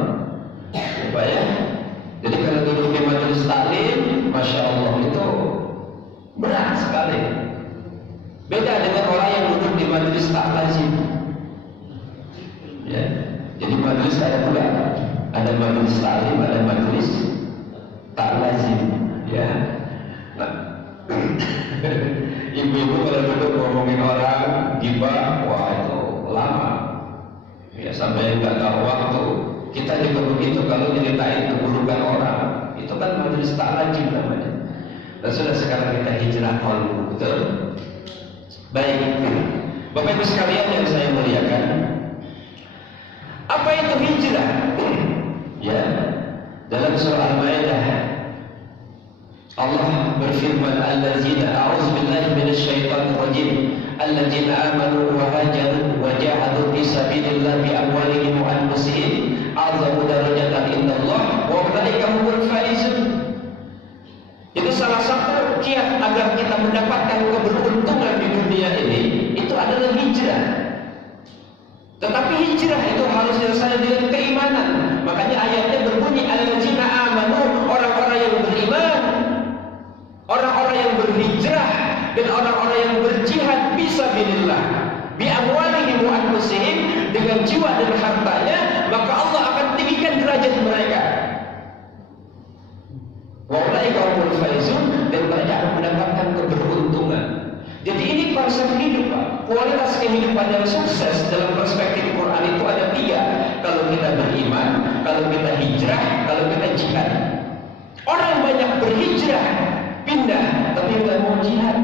Pak ya. Jadi kalau duduk di majelis taklim, masya Allah itu berat sekali. Beda dengan orang yang duduk di majelis tak lazim. Ya, jadi majelis ada dua, ada majelis taklim, ada majelis tak lazim. Ya, nah, ibu-ibu kalau duduk ngomongin orang gibah, wah itu lama. Ya, sampai nggak tahu waktu. Kita juga begitu kalau ceritain keburukan orang, itu kan majelis tak lazim namanya. Dan sudah sekarang kita hijrah qalbu, betul? Baik, Bapak Ibu sekalian yang saya muliakan, apa itu hijrah? Ya, dalam surah Al-Maidah Allah berfirman, allazina a'udzubillahi minasyaitonir rajim, allazina amanu wa hajaru wa jahadu fi sabilillah bi amwalihim wa anfusihim a'zamu darajatan indallah wa ulaika humul faizun. Itu salah satu kiat agar kita mendapatkan keberuntungan di dunia ini, itu adalah hijrah. Tetapi hijrah itu harus dilaksanakan dengan keimanan. Makanya ayatnya berbunyi allazina amanu, orang-orang yang beriman, orang-orang yang berhijrah, dan orang-orang yang berjihad fisabilillah bi amwalihim wa anfusihim, dengan jiwa dan hartanya, maka Allah akan tinggikan derajat mereka. Wa ulaika humul faizun, dan mereka akan mendapatkan keberuntungan. Jadi ini konsep hidup, Pak. Kualitas kehidupan yang sukses dalam perspektif Quran itu ada 3. Kalau kita beriman, kalau kita hijrah, kalau kita jihad. Orang banyak berhijrah, pindah, tapi nggak mau jihad.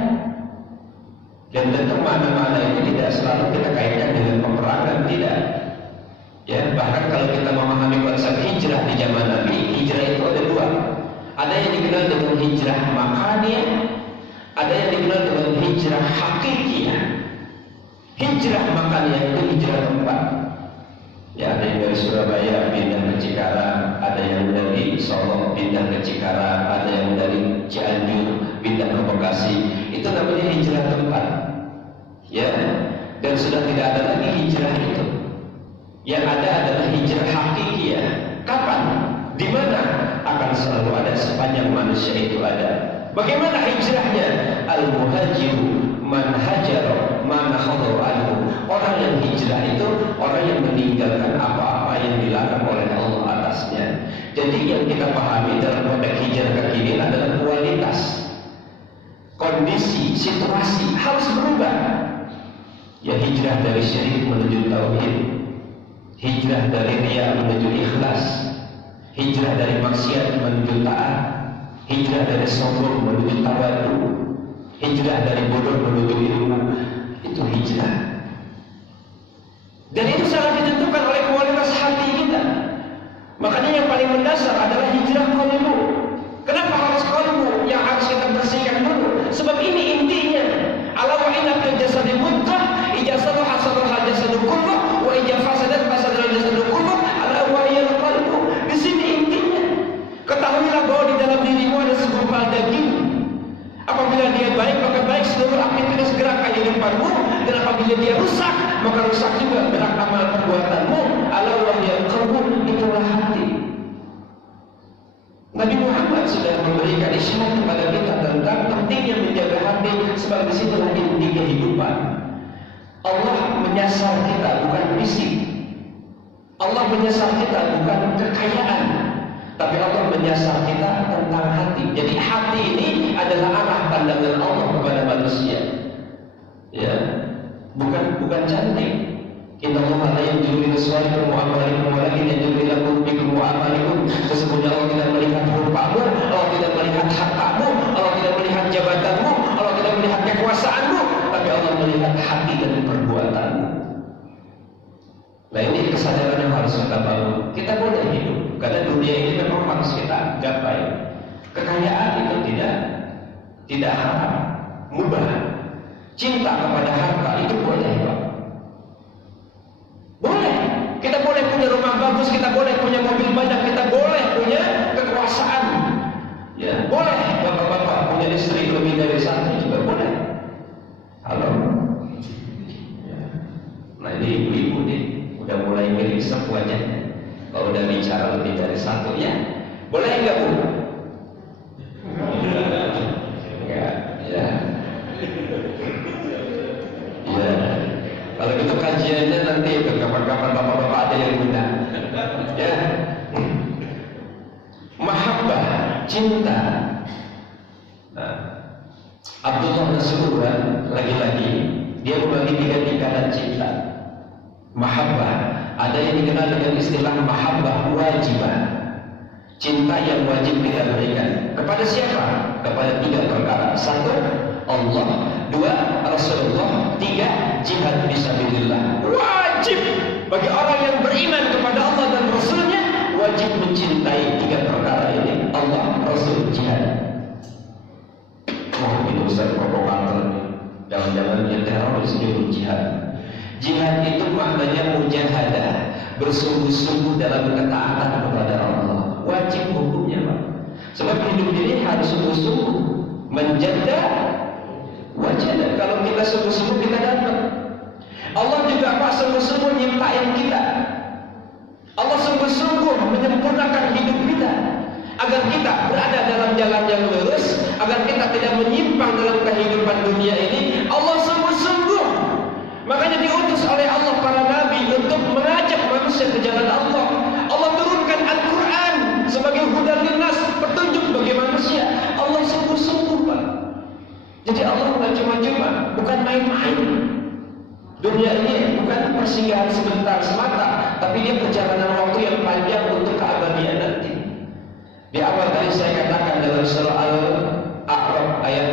Dan tentu mana-mana ini tidak selalu kita kaitkan dengan peperangan, tidak. Ya, bahkan kalau kita memahami konsep hijrah di zaman Nabi, hijrah itu ada 2. Ada yang dikenal dengan hijrah makaniyah, ada yang dikenal dengan hijrah hakikiyah. Hijrah makaniyah itu hijrah tempat. Ya, ada yang dari Surabaya pindah ke Cikarang, ada yang dari Solo pindah ke Cikarang, ada yang dari Cianjur pindah ke Bekasi. Itu namanya hijrah tempat. Ya, dan sudah tidak ada lagi hijrah itu. Yang ada adalah hijrah hakikiyah. Kapan? Di mana? Akan selalu ada sepanjang manusia itu ada. Bagaimana hijrahnya? Al-muhajiru man hajara man khadara anhu. Orang yang hijrah itu orang yang meninggalkan apa-apa yang dilarang oleh Allah atasnya. Jadi yang kita pahami dalam konteks hijrah kekinian adalah kualitas, kondisi, situasi harus berubah. Ya, hijrah dari syirik menuju tauhid, hijrah dari riya menuju ikhlas, hijrah dari maksiat menuju taat, hijrah dari sombong menuju tawadu, hijrah dari bodoh menuju ilmu. Itu hijrah. Dan itu sangat ditentukan oleh kualitas hati kita. Makanya yang paling mendasar adalah hijrah qalbu. Kenapa harus qalbu yang harus kita bersihkan dulu? Sebab ini intinya. Ala wa inna fil jasadi mudghah, idza salaha salaha al jasadu kulluh, wa idza fasadat fasada al jasadu kulluh. Ala gerak amal perbuatanmu. Ala wahyal qalbu, itulah hati. Nabi Muhammad sudah memberikan isyarat kepada kita tentang pentingnya menjaga hati, sebab disitulah inti kehidupan. Allah menyasar kita bukan fisik. Allah menyasar kita bukan kekayaan, tapi Allah menyasar kita tentang hati. Jadi hati ini adalah arah pandangan Allah kepada manusia. Ya, bukan cantik. Inna Allah la yanzuru ila suwarikum wa amwalikum walakin yanzuru ila qulubikum wa amalikum. Sesungguhnya Allah tidak melihat rupamu, Allah tidak melihat hartamu, Allah tidak melihat jabatanmu, Allah tidak melihat kekuasaanmu, tapi Allah melihat hati dan perbuatanmu. Nah, ini kesadaran yang harus kita bangun. Kita boleh hidup, karena dunia ini memang harus kita gapai. Kekayaan itu tidak haram, mubah. Cinta kepada harta itu boleh, Pak. Boleh. Kita boleh punya rumah bagus, kita boleh punya mobil banyak, kita boleh punya kekuasaan. Ya, boleh bapak-bapak punya istri lebih dari satu juga boleh. Halo. Ya. Nah, ini ibu-ibu nih udah mulai miring wajahnya. Kalau udah bicara lebih dari satu, ya boleh enggak, Bu? Enggak, ya. Ya. Kalau gitu kajiannya nanti kapan-kapan bapak-bapak ada yang undang. Ya. Mahabbah, cinta. Nah, Abdullah Nasrullah lagi-lagi dia membagi 3 tingkatan cinta. Mahabbah, ada yang dikenal dengan istilah mahabbah wajibah. Cinta yang wajib kita berikan kepada siapa? Kepada 3 perkara. 1, Allah. 2, Rasulullah. 3, jihad fisabilillah. Wajib bagi orang yang beriman kepada Allah dan Rasulnya, wajib mencintai 3 perkara ini: Allah, Rasul, jihad. Itu Ustaz provokator. Jangan-jangan dia teroris nyuruh jihad. Jihad itu maknanya mujahadah, bersungguh-sungguh dalam ketaatan kepada Allah. Wajib hukumnya, Pak. Sebab hidup ini harus sungguh-sungguh. Menjaga wajib. Kalau kita sungguh-sungguh kita dapat. Allah juga Pak sungguh-sungguh nyiptain kita. Allah sungguh-sungguh menyempurnakan hidup kita agar kita berada dalam jalan yang lurus, agar kita tidak menyimpang dalam kehidupan dunia ini. Allah sungguh-sungguh. Makanya diutus oleh Allah para nabi untuk mengajak manusia ke jalan Allah. Allah turunkan Al-Quran sebagai hudan linnas, petunjuk bagi manusia. Allah sungguh-sungguh, Pak. Jadi Allah bukan cuma-cuma, bukan main-main. Dunia ini bukan persinggahan sebentar semata, tapi dia perjalanan waktu yang panjang untuk keabadian nanti. Di awal tadi saya katakan dalam surah Al-A'raf ayat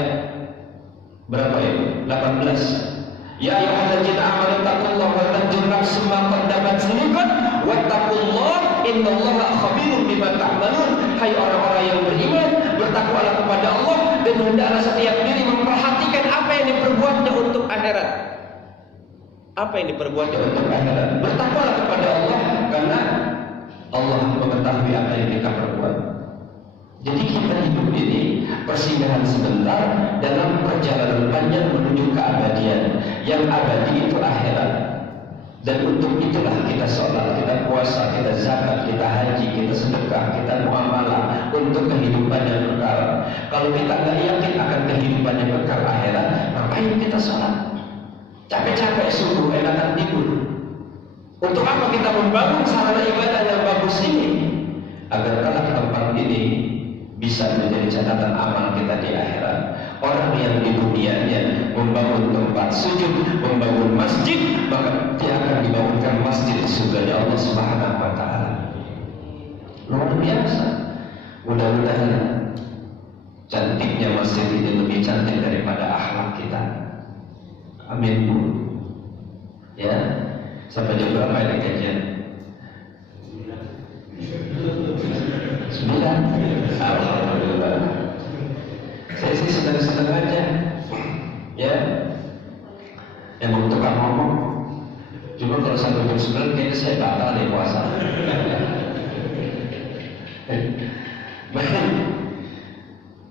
berapa itu? 18. Ya ayyuhallazina amanu taqullaha wa tanzur nafsum ma qaddamat lighad wattaqullaha innallaha khabirun bima ta'malun. Hai orang-orang yang beriman, bertakwalah kepada Allah dan hendaklah setiap diri memperhatikan apa yang diperbuatnya untuk akhirat. Apa yang diperbuatnya untuk akhirat? Bertakwalah kepada Allah karena Allah mengetahui apa yang kita perbuat. Jadi kita hidup ini persinggahan sebentar dalam perjalanan panjang menuju keabadian. Yang abadi itu akhirat. Dan untuk itulah kita sholat, kita puasa, kita zakat, kita haji, kita sedekah, kita muamalah untuk kehidupan yang kekal. Kalau kita nggak yakin akan kehidupan yang kekal akhirat, ngapain kita sholat? Capek-capek subuh, enakan tidur. Untuk apa kita membangun sarana ibadah yang bagus ini? Agar kelak tempat ini bisa menjadi catatan amal kita di akhirat. Orang yang di dunianya membangun tempat sujud, membangun masjid, maka dia akan dibangunkan masjid di surga Allah Subhanahu wa Ta'ala. Luar biasa. Mudah-mudahan cantiknya masjid ini lebih cantik daripada akhlak kita. Amin, Bu. Ya, sampai jam berapa ini kajian? 9. Alhamdulillah. Saya sih senang-senang aja. Ya. Emang tukang ngomong. Cuma kalau sampai jam 9 kayaknya saya batal deh puasa.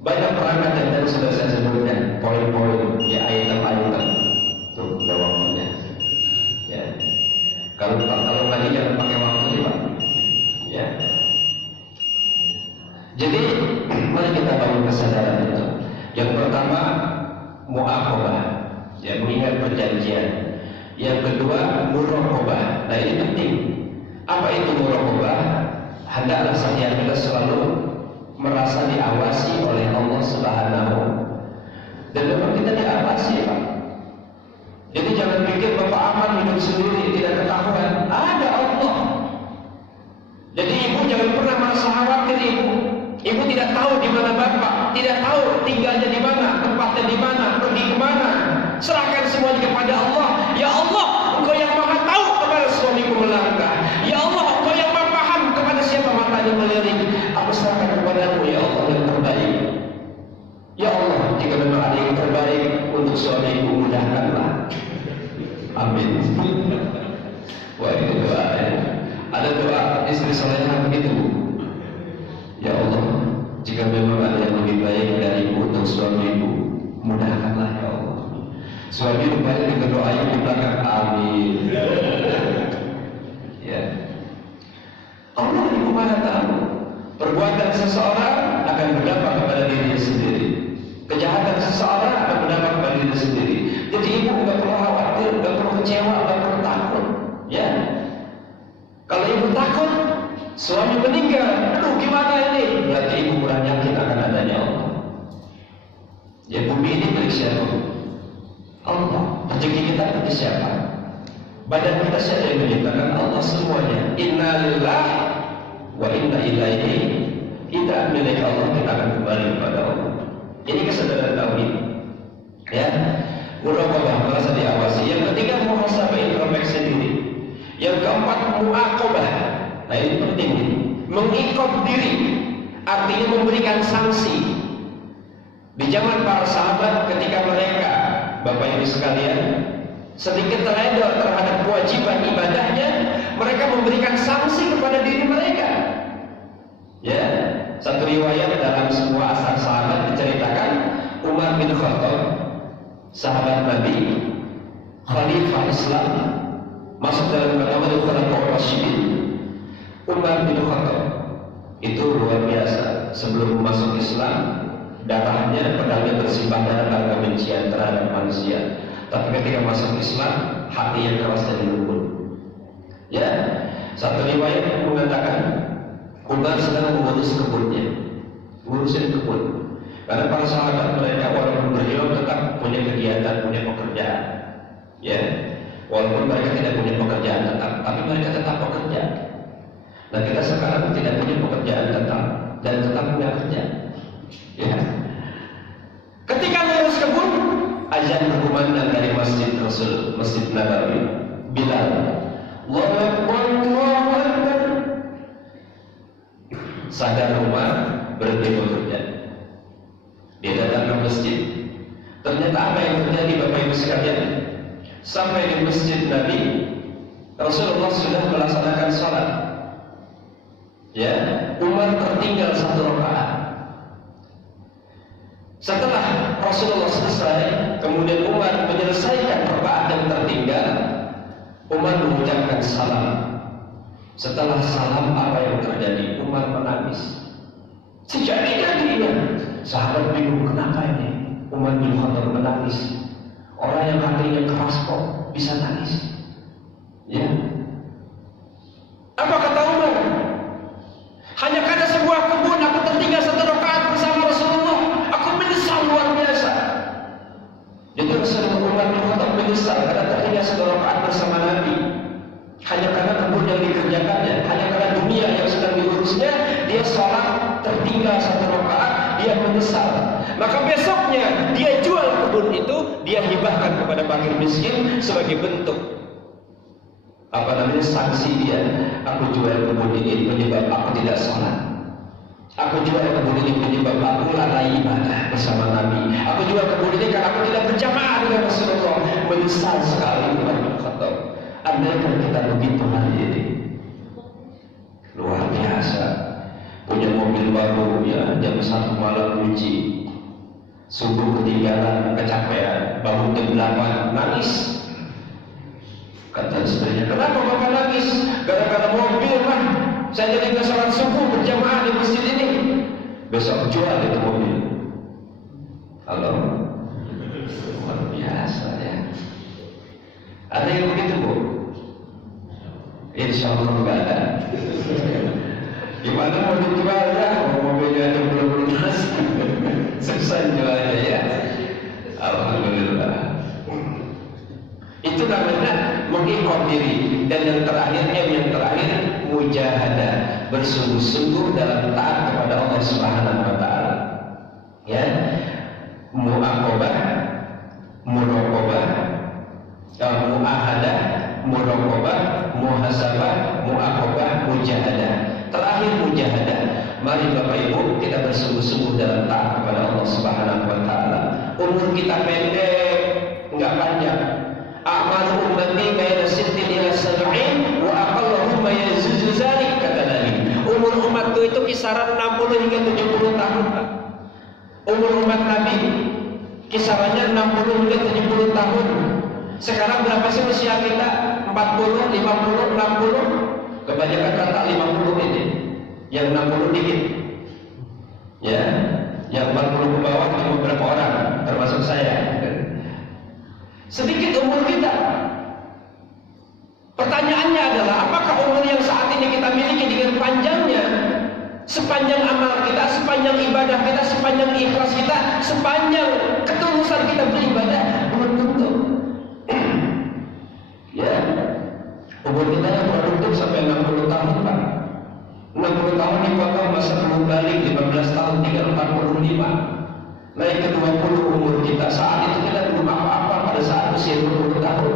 Banyak perangkat yang tadi sudah saya sebutkan, poin-poin, ya item-item. Tuh, udah waktunya. Ya. Kalau ngaji jangan pakai waktu ya Pak. Ya. Jadi mari kita bangun kesadaran itu. Yang pertama mu'aqabah, ya, mengingat perjanjian. Yang kedua muraqabah. Nah ini penting. Apa itu muraqabah? Hendaklah saja kita selalu merasa diawasi oleh Allah Subhanahu. Dan memang kita diawasi Pak. Jadi jangan pikir Bapak aman hidup sendiri tidak ketahuan. Ada Allah. Jadi ibu jangan pernah merasa khawatir ibu. Ibu tidak tahu di mana Bapak, tidak tahu tinggalnya di mana, tempatnya di mana, pergi kemana. Serahkan semuanya kepada Allah. Ya Allah, Engkau yang maha tahu kepada suamiku melangkah. Ya Allah, Engkau yang maha paham kepada siapa matanya melirik. Aku serahkan kepadamu ya Allah yang terbaik. Ya Allah, jika memang ada yang terbaik untuk suamiku, mudahkanlah. Amin. Wah itu doa ya. Ada doa istri solehah begitu. Ya Allah, jika memang ada yang lebih baik dariku untuk suamiku, mudahkanlah ya Allah. Suami rupanya juga doain di belakang, amin. Ya. Allah itu maha tahu. Perbuatan seseorang akan berdampak kepada dirinya sendiri. Kejahatan seseorang akan berdampak kepada dirinya sendiri. Jadi ibu tidak perlu khawatir, tidak perlu kecewa, tidak perlu takut. Ya. Kalau ibu takut, suami meninggal, aduh gimana ini? Berarti ibu kurang yakin akan adanya Allah. Ya bumi ini milik siapa? Allah. Rezeki kita milik siapa? Badan kita siapa yang menciptakan? Allah semuanya. Inna lillahi wa inna ilaihi. Kita milik Allah, kita akan kembali kepada Allah. Ini kesadaran tauhid. Ya. Muraqabah, merasa diawasi. Yang ketiga muhasabah, introspeksi diri. Yang keempat mu'aqabah. Nah ini penting. Mengiqab diri, artinya memberikan sanksi. Di zaman para sahabat ketika mereka, Bapak Ibu sekalian, sedikit teledor terhadap kewajiban ibadahnya, mereka memberikan sanksi kepada diri mereka. Ya, satu riwayat dalam sebuah asar sahabat diceritakan Umar bin Khattab, sahabat Nabi, Khalifah Islam, masuk dalam kategori Khulafaur Rasyidin. Umar bin Khattab itu luar biasa. Sebelum masuk Islam, darahnya, pedangnya bersimbah darah karena kebencian terhadap manusia. Tapi ketika masuk Islam, hati yang keras dan lembut. Ya, satu riwayat mengatakan Umar sedang mengurus kebunnya, ngurusin kebun. Karena para sahabat mereka walaupun berjuang tetap punya kegiatan, punya pekerjaan. Ya, walaupun mereka tidak punya pekerjaan tetap, tapi mereka tetap bekerja. Nah kita sekarang tidak punya pekerjaan tetap dan tetap punya kerja. Ya. Ketika ngurus kebun, azan berkumandang dari Masjid Rasul, Masjid Nabawi. Bilal, Allahu Akbar, Allahu Akbar. Sadar Umar berhenti bekerja. Dia datang ke masjid. Ternyata apa yang terjadi Bapak Ibu sekalian? Sampai di masjid Nabi, Rasulullah sudah melaksanakan sholat. Ya, Umar tertinggal satu rakaat. Setelah Rasulullah selesai, kemudian Umar menyelesaikan rakaat yang tertinggal. Umar mengucapkan salam. Setelah salam, apa yang terjadi? Umar menangis. Sejadi-jadinya sahabat bingung, kenapa ini? Umar bin Khattab menangis. Orang yang hatinya keras kok bisa nangis? Ya. Apa kata Umar? Hanya karena sebuah kebun aku tertinggal satu rakaat bersama Rasulullah. Aku menyesal luar biasa. Jadi Rasulullah Umar bin Khattab menyesal karena tertinggal satu rakaat bersama Nabi. Hanya karena kebun yang dikerjakannya, hanya karena dunia yang sedang diurusnya, dia sholat tertinggal satu rakaat, dia menyesal. Maka besoknya dia jual kebun itu, dia hibahkan kepada fakir miskin sebagai bentuk sanksi dia. Aku jual kebun ini penyebab aku tidak sholat. Aku jual kebun ini penyebab aku lalai ibadah bersama Nabi. Aku jual kebun ini karena aku tidak berjamaah dengan Rasulullah. Menyesal sekali Umar bin Khattab. Andaikan kita begitu hari ini, luar biasa. Punya mobil baru ya, jam 1 malam uji, subuh ketinggalan, kecapean, bangun jam 8, nangis. Kata istrinya, kenapa bapak saya jadi ke sholat subuh berjamaah di masjid ini. Besok jual itu mobil. Halo, luar biasa ya. Ada yang begitu bu? Insya Allah nggak ada. Gimana mau dijual ya? Mobilnya ada belum lunas, susah jualnya ya. Alhamdulillah. Itu namanya mengikut diri. Dan yang terakhir, mujahadah, bersungguh-sungguh dalam taat kepada Allah Subhanahu wa taala. Ya. Muaqabah, muraqabah, muahadah, muraqabah, muhasabah, muaqabah, mujahadah. Terakhir mujahadah. Mari Bapak Ibu kita bersungguh-sungguh dalam taat kepada Allah Subhanahu wa taala. Umur kita pendek, enggak panjang. A'malu ummati baina sittin ila sab'in wa aqalluhum ma yazuzu zalik, kata Nabi. Umur umatku itu kisaran 60 hingga 70 tahun, Pak. Umur umat Nabi kisarannya 60 hingga 70 tahun. Sekarang berapa sih usia kita? 40, 50, 60? Kebanyakan kata 50 ini. Yang 60 dikit. Ya, yang 40 ke bawah cuma beberapa orang, termasuk saya. Sedikit umur kita. Pertanyaannya adalah, apakah umur yang saat ini kita miliki dengan panjangnya, sepanjang amal kita, sepanjang ibadah kita, sepanjang ikhlas kita, sepanjang ketulusan kita beribadah? Belum tentu. Ya, umur kita yang produktif sampai 60 tahun, Pak. 60 tahun dipotong masa belum balik, 15 tahun tinggal 45. Naik ke 20 umur kita. Saat itu kita belum apa-apa pada saat usia 20 tahun.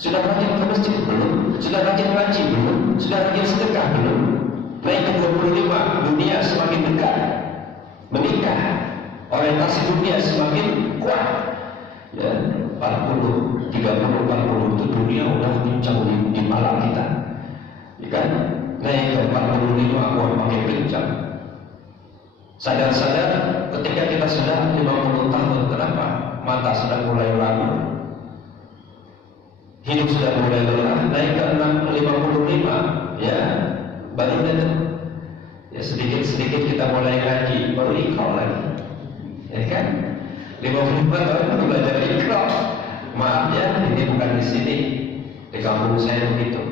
Sudah rajin ke masjid belum? Sudah rajin ngaji belum? Sudah rajin sedekah belum? Naik ke 25, dunia semakin dekat. Menikah, orientasi dunia semakin kuat. Ya, 40, 30, 40 itu dunia udah kencang di malam kita. Ya kan? Naik ke 45, wah makin kencang. Sadar-sadar ketika kita sudah 50 tahun, kenapa? Mata sudah mulai ragu, hidup sudah mulai lelah. Naik ke 55, ya baru itu ya sedikit-sedikit kita mulai ngaji, baru ikhlas lagi, ya kan? 55 tahun baru belajar ikhlas. Maaf ya, ini bukan di sini, di kampung saya begitu.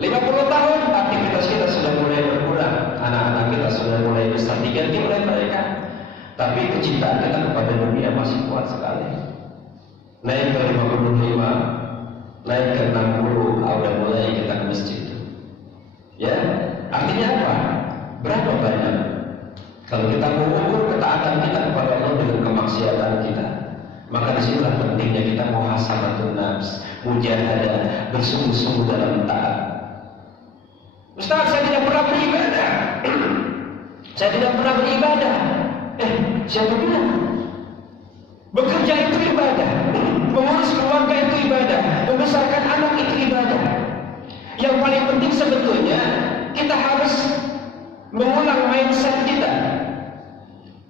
50 tahun aktivitas kita sudah mulai berkurang, anak-anak kita sudah mulai besar, diganti oleh mereka. Tapi kecintaan kita kepada dunia masih kuat sekali. Naik ke 55, naik ke 60, udah mulai kita ke masjid. Ya, artinya apa? Berapa banyak? Kalau kita mengukur ketaatan kita kepada Allah dengan kemaksiatan kita, maka disitulah pentingnya kita muhasabatun nafs, mujahadah, bersungguh-sungguh dalam taat. Ustaz, saya tidak pernah beribadah. Saya tidak pernah beribadah. Siapa bilang? Bekerja itu ibadah, mengurus keluarga itu ibadah, membesarkan anak itu ibadah. Yang paling penting sebetulnya kita harus mengulang mindset kita.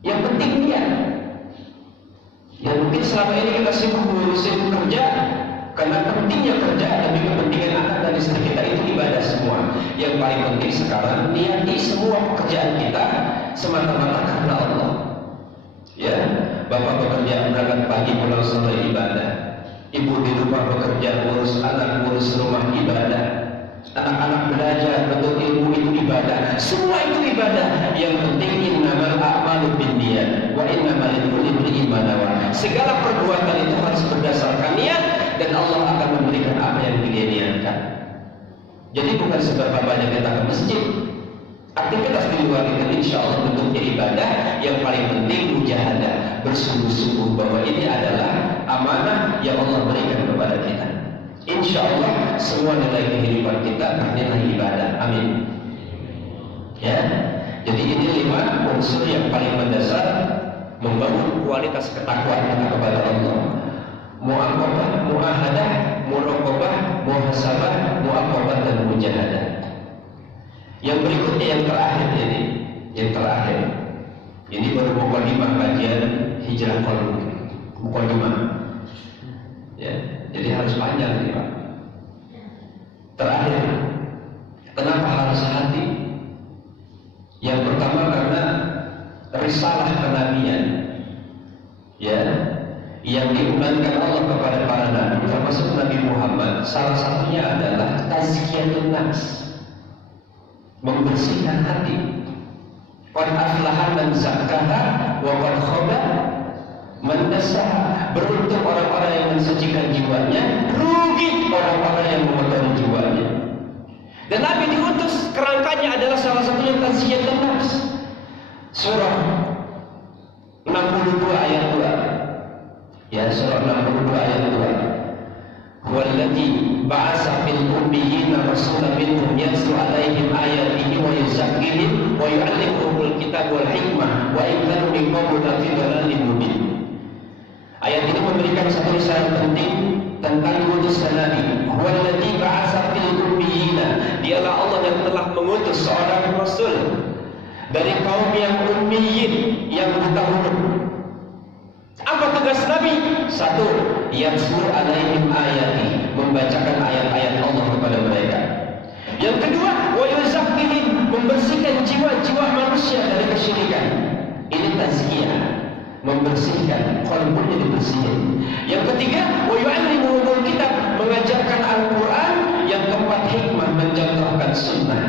Yang penting dia. Ya mungkin selama ini kita sibuk ngurusin kerja, karena pentingnya kerja demi kepentingan anak dan istri kita itu ibadah semua. Yang paling penting sekarang niati semua pekerjaan kita semata-mata karena Allah. Ya, bapak bekerja berangkat pagi pulang sore ibadah. Ibu di rumah bekerja ngurus anak, ngurus rumah ibadah. Anak-anak belajar bentuk ilmu itu ibadah. Semua itu ibadah. Yang penting innamal a'malu binniyat wa innamal likulli imrin ma nawa. Segala perbuatan itu harus berdasarkan niat dan Allah akan memberikan apa yang dia niatkan. Jadi bukan seberapa banyak kita ke masjid, aktivitas di luar itu insya Allah bentuknya ibadah. Yang paling penting mujahadah, bersungguh-sungguh bahwa ini adalah amanah yang Allah berikan kepada kita. Insya Allah semua nilai kehidupan kita bernilai ibadah. Amin. Ya, jadi ini 5 unsur yang paling mendasar membangun kualitas ketakwaan kita kepada Allah. Mu'aqabah, mu'ahadah, muraqabah, muhasabah, mu'aqabah dan mujahadah. Yang berikutnya yang terakhir ini, ini baru mukadimah kajian hijrah qalb. Mukadimah. Ya, jadi harus panjang ini Pak. Terakhir, kenapa harus risalah kenabian, ya, yang diumumkan Allah kepada para nabi, termasuk Nabi Muhammad. Salah satunya adalah tazkiyatun nafs, membersihkan hati. Qad aflaha man zakkaha wa qad khaba man dassaha. Beruntung orang-orang yang mensucikan jiwanya, rugi orang-orang yang mengotori jiwanya. Dan Nabi diutus, kerangkanya adalah salah satunya tazkiyatun nafs. Surah 62 ayat 2. Ya, surah 62 ayat 2. Huwallazi ba'atsa fil ummiyina rasulan minhum yatlu 'alaihim ayatihi wa yuzakkihim wa yu'allimuhumul kitaba wal hikmah wa in kanu min qablu lafi dhalalin mubin. Ayat ini memberikan satu risalah penting tentang diutusnya Nabi. Huwallazi ba'atsa fil ummiyina, dialah Allah yang telah mengutus seorang rasul dari kaum yang ummiyin, yang buta huruf. Apa tugas Nabi? Satu, yatlu alaihim ayati, membacakan ayat-ayat Allah kepada mereka. Yang kedua, wa yuzakkihim, membersihkan jiwa-jiwa manusia dari kesyirikan. Ini tazkiyah, membersihkan, qalbunya dibersihkan. Yang ketiga, wa yu'allimuhumul kitab, mengajarkan Al-Quran. Yang keempat, hikmah, mencontohkan sunnah.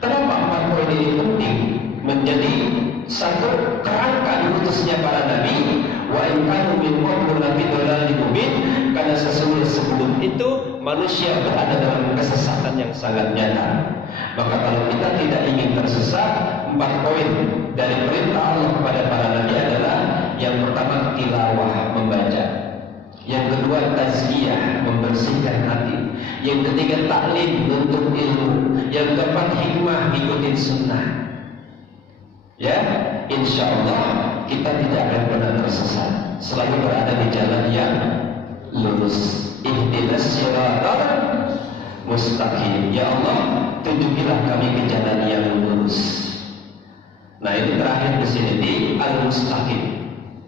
Kenapa 4 poin ini penting? Menjadi satu kerangka diutusnya para nabi. Wa in kanu min qablu lafi dhalalin mubin, karena sesungguhnya sebelum itu manusia berada dalam kesesatan yang sangat nyata. Maka kalau kita tidak ingin tersesat, 4 poin dari perintah Allah kepada para nabi adalah: yang pertama tilawah, membaca; yang kedua tazkiyah, membersihkan hati; yang ketiga taklim, untuk ilmu; yang keempat hikmah, ikutin sunnah. Ya, insya Allah kita tidak akan pernah tersesat, selalu berada di jalan yang lurus. Ihdinas siratal mustaqim. Ya Allah, tunjukilah kami ke jalan yang lurus. Nah, ini terakhir di sini di al-mustaqim.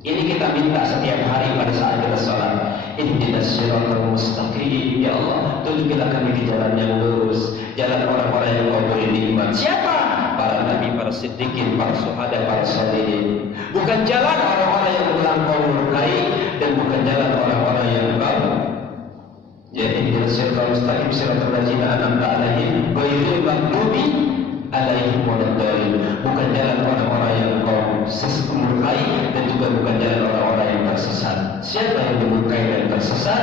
Ini kita minta setiap hari pada saat kita sholat. Ihdinas siratal mustaqim. Ya Allah, tunjukilah kami ke jalan yang lurus, jalan orang-orang yang kau beri nikmat. Siapa? Para nabi, para siddiqin, para syuhada, para sholihin. Bukan jalan orang-orang yang telah kau murkai, dan bukan jalan orang-orang yang kau, ya, ihdinas siratal mustaqim siratal ladzina an'amta 'alaihim ghairil maghdubi 'alaihim waladdallin. Bukan jalan orang-orang yang kau murkai, dan juga bukan jalan orang-orang yang tersesat. Siapa yang dimurkai dan tersesat?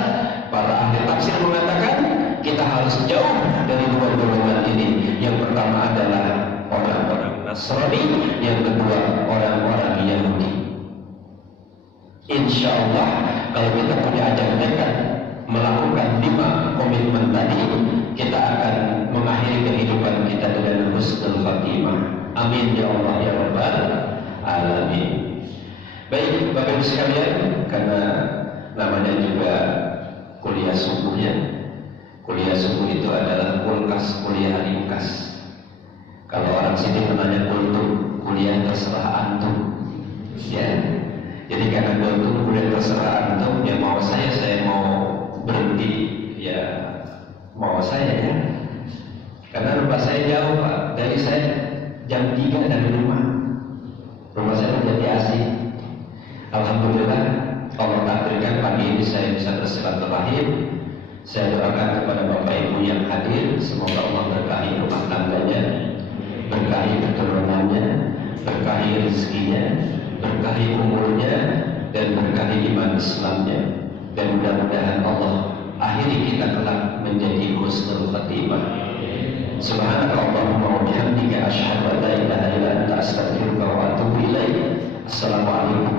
Para ahli tafsir mengatakan kita harus jauh dari dua golongan ini. Yang pertama adalah orang-orang Nasrani, yang kedua orang-orang Yahudi. Insya Allah kalau kita punya ajak dekat melakukan 5 komitmen tadi, kita akan mengakhiri kehidupan kita dengan husnul khatimah. Amin ya Allah ya Rabbal alamin. Baik Bapak Ibu sekalian, karena namanya juga kuliah subuh ya. Kuliah subuh itu adalah kulkas kuliah ringkas. Kalau orang sini menanya kultum, kuliah terserah antum. Ya. Jadi karena kultum kuliah terserah antum, ya mau saya mau berhenti, ya mau saya ya. Karena rumah saya jauh Pak, dari saya jam 3 dari rumah. Rumah saya menjadi asing. Alhamdulillah Allah takdirkan pagi ini saya bisa bersilaturahim. Saya doakan kepada Bapak Ibu yang hadir, semoga Allah berkahi rumah tangganya, berkahi keturunannya, berkahi rezekinya, berkahi umurnya, dan berkahi iman Islamnya. Dan mudah-mudahan Allah akhiri kita kelak menjadi husnul khatimah. Subhanakallahumma wa bihamdika asyhadu an la ilaha illa anta astaghfiruka wa atubu ilaik. Assalamualaikum